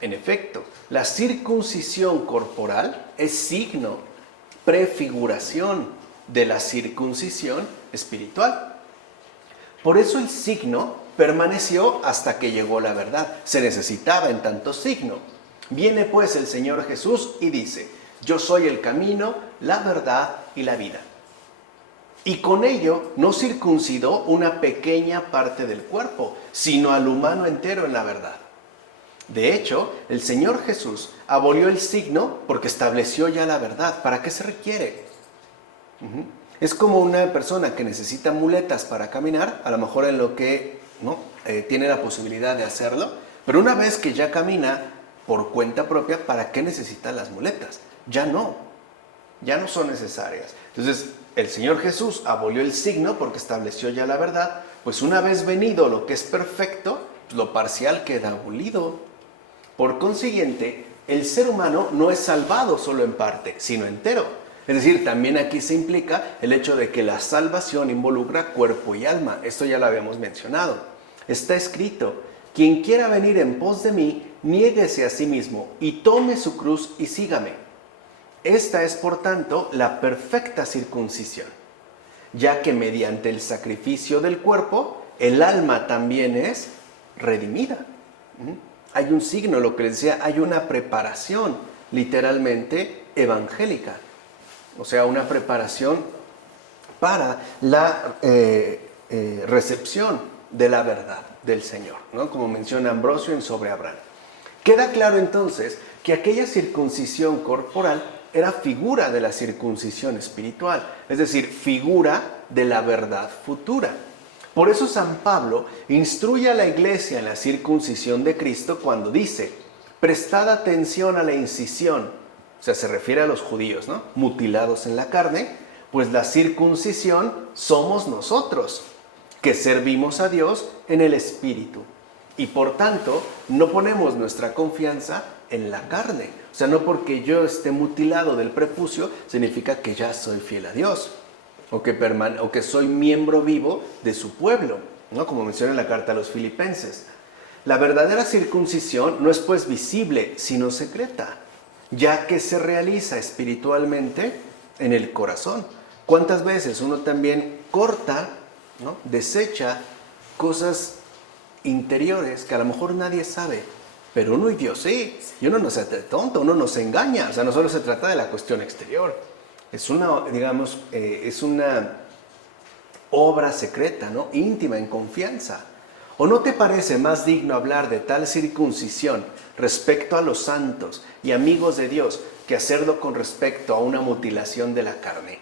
En efecto, la circuncisión corporal es signo, prefiguración de la circuncisión espiritual. Por eso el signo permaneció hasta que llegó la verdad. Se necesitaba en tanto signo. Viene pues el Señor Jesús y dice: yo soy el camino, la verdad y la vida. Y con ello no circuncidó una pequeña parte del cuerpo, sino al humano entero en la verdad. De hecho, el Señor Jesús abolió el signo porque estableció ya la verdad. ¿Para qué se requiere? Es como una persona que necesita muletas para caminar, a lo mejor en lo que tiene la posibilidad de hacerlo, pero una vez que ya camina por cuenta propia, ¿para qué necesita las muletas? Ya no son necesarias. Entonces, el Señor Jesús abolió el signo porque estableció ya la verdad, pues una vez venido lo que es perfecto, lo parcial queda abolido. Por consiguiente, el ser humano no es salvado solo en parte, sino entero. Es decir, también aquí se implica el hecho de que la salvación involucra cuerpo y alma. Esto ya lo habíamos mencionado. Está escrito: quien quiera venir en pos de mí, niéguese a sí mismo y tome su cruz y sígame. Esta es, por tanto, la perfecta circuncisión, ya que mediante el sacrificio del cuerpo, el alma también es redimida. Hay un signo, lo que les decía, hay una preparación literalmente evangélica. O sea, una preparación para la recepción de la verdad del Señor, ¿no? Como menciona Ambrosio en Sobre Abraham. Queda claro entonces que aquella circuncisión corporal era figura de la circuncisión espiritual, es decir, figura de la verdad futura. Por eso San Pablo instruye a la iglesia en la circuncisión de Cristo cuando dice: prestad atención a la incisión. O sea, se refiere a los judíos, ¿no? Mutilados en la carne, pues la circuncisión somos nosotros, que servimos a Dios en el Espíritu. Y por tanto, no ponemos nuestra confianza en la carne. O sea, no porque yo esté mutilado del prepucio, significa que ya soy fiel a Dios. O que soy miembro vivo de su pueblo, ¿no? Como menciona en la carta a los Filipenses. La verdadera circuncisión no es pues visible, sino secreta, ya que se realiza espiritualmente en el corazón. ¿Cuántas veces uno también corta, ¿no? Desecha cosas interiores que a lo mejor nadie sabe, pero uno y Dios sí, y uno no se hace tonto, uno no se engaña? O sea, no solo se trata de la cuestión exterior, es una, digamos, es una obra secreta, ¿no? Íntima, en confianza. ¿O no te parece más digno hablar de tal circuncisión respecto a los santos y amigos de Dios que hacerlo con respecto a una mutilación de la carne?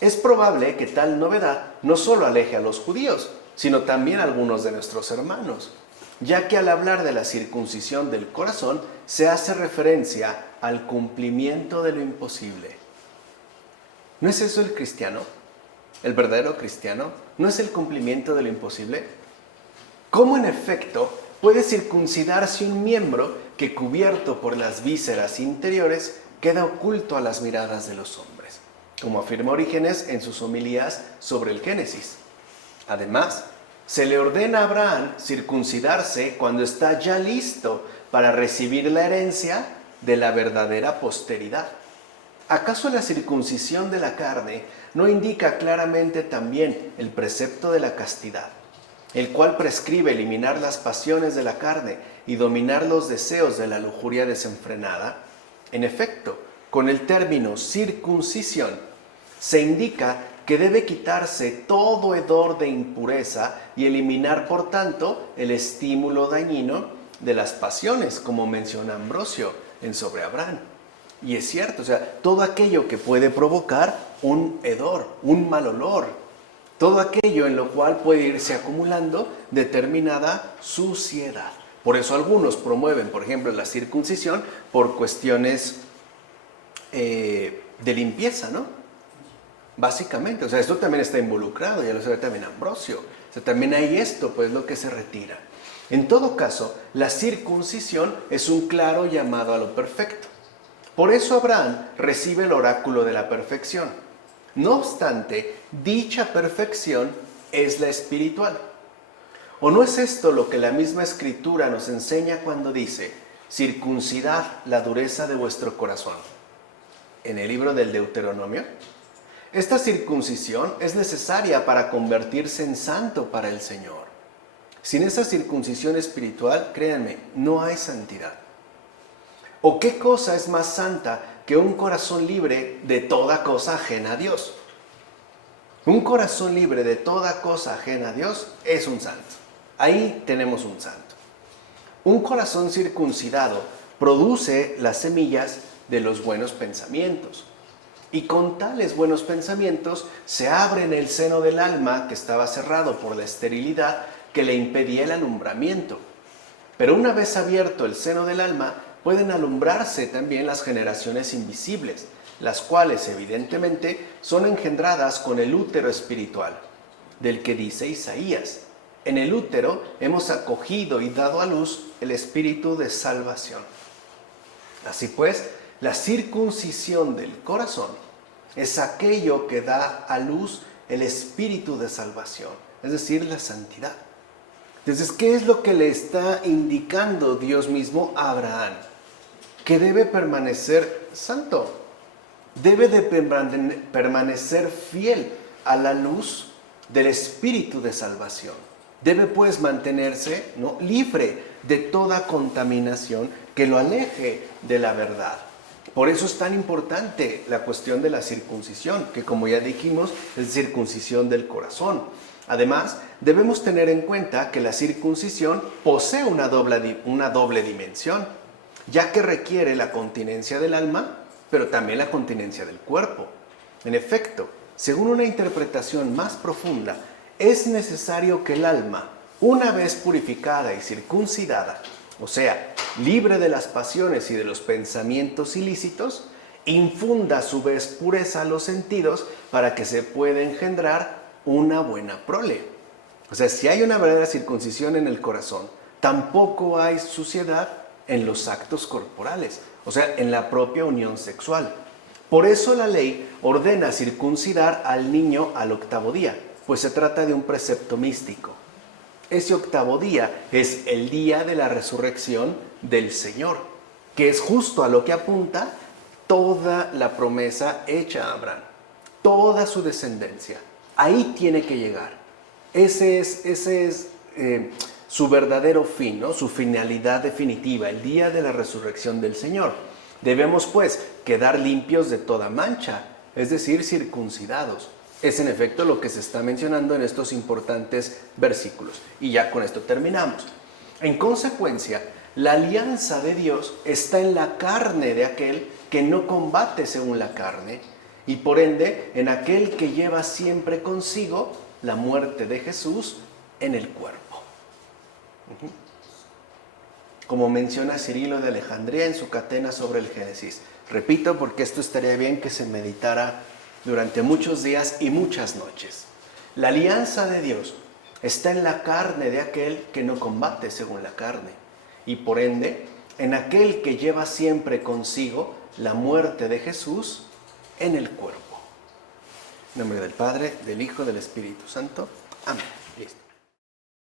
Es probable que tal novedad no solo aleje a los judíos, sino también a algunos de nuestros hermanos, ya que al hablar de la circuncisión del corazón se hace referencia al cumplimiento de lo imposible. ¿No es eso el cristiano? ¿El verdadero cristiano? ¿No es el cumplimiento de lo imposible? ¿Cómo en efecto puede circuncidarse un miembro que, cubierto por las vísceras interiores, queda oculto a las miradas de los hombres? Como afirma Orígenes en sus homilías sobre el Génesis. Además, se le ordena a Abraham circuncidarse cuando está ya listo para recibir la herencia de la verdadera posteridad. ¿Acaso la circuncisión de la carne no indica claramente también el precepto de la castidad, el cual prescribe eliminar las pasiones de la carne y dominar los deseos de la lujuria desenfrenada? En efecto, con el término circuncisión se indica que debe quitarse todo hedor de impureza y eliminar, por tanto, el estímulo dañino de las pasiones, como menciona Ambrosio en Sobre Abraham. Y es cierto, o sea, todo aquello que puede provocar un hedor, un mal olor, todo aquello en lo cual puede irse acumulando determinada suciedad. Por eso algunos promueven, por ejemplo, la circuncisión por cuestiones de limpieza, ¿no? Básicamente, o sea, esto también está involucrado, ya lo sabe también Ambrosio. O sea, también hay esto, pues, lo que se retira. En todo caso, la circuncisión es un claro llamado a lo perfecto. Por eso Abraham recibe el oráculo de la perfección. No obstante, dicha perfección es la espiritual. ¿O no es esto lo que la misma Escritura nos enseña cuando dice: circuncidad la dureza de vuestro corazón? En el libro del Deuteronomio. Esta circuncisión es necesaria para convertirse en santo para el Señor. Sin esa circuncisión espiritual, créanme, no hay santidad. ¿O qué cosa es más santa que un corazón libre de toda cosa ajena a Dios? Un corazón libre de toda cosa ajena a Dios es un santo. Ahí tenemos un santo. Un corazón circuncidado produce las semillas de los buenos pensamientos. Y con tales buenos pensamientos se abre en el seno del alma, que estaba cerrado por la esterilidad que le impedía el alumbramiento. Pero una vez abierto el seno del alma, pueden alumbrarse también las generaciones invisibles, las cuales evidentemente son engendradas con el útero espiritual, del que dice Isaías: en el útero hemos acogido y dado a luz el espíritu de salvación. Así pues, la circuncisión del corazón es aquello que da a luz el espíritu de salvación, es decir, la santidad. Entonces, ¿qué es lo que le está indicando Dios mismo a Abraham? Que debe permanecer santo, debe de permanecer fiel a la luz del espíritu de salvación. Debe pues mantenerse, ¿no?, libre de toda contaminación que lo aleje de la verdad. Por eso es tan importante la cuestión de la circuncisión, que, como ya dijimos, es circuncisión del corazón. Además, debemos tener en cuenta que la circuncisión posee una doble dimensión, ya que requiere la continencia del alma, pero también la continencia del cuerpo. En efecto, según una interpretación más profunda, es necesario que el alma, una vez purificada y circuncidada, o sea, libre de las pasiones y de los pensamientos ilícitos, infunda a su vez pureza a los sentidos para que se pueda engendrar una buena prole. O sea, si hay una verdadera circuncisión en el corazón, tampoco hay suciedad en los actos corporales, o sea, en la propia unión sexual. Por eso la ley ordena circuncidar al niño al 8º día, pues se trata de un precepto místico. Ese 8º día es el día de la resurrección del Señor, que es justo a lo que apunta toda la promesa hecha a Abraham, toda su descendencia. Ahí tiene que llegar. Ese es su verdadero fin, ¿no?, su finalidad definitiva, el día de la resurrección del Señor. Debemos pues quedar limpios de toda mancha, es decir, circuncidados. Es en efecto lo que se está mencionando en estos importantes versículos. Y ya con esto terminamos. En consecuencia, la alianza de Dios está en la carne de aquel que no combate según la carne y por ende en aquel que lleva siempre consigo la muerte de Jesús en el cuerpo. Como menciona Cirilo de Alejandría en su catena sobre el Génesis. Repito, porque esto estaría bien que se meditara durante muchos días y muchas noches. La alianza de Dios está en la carne de aquel que no combate según la carne, y por ende en aquel que lleva siempre consigo la muerte de Jesús en el cuerpo. En nombre del Padre, del Hijo, del Espíritu Santo. Amén.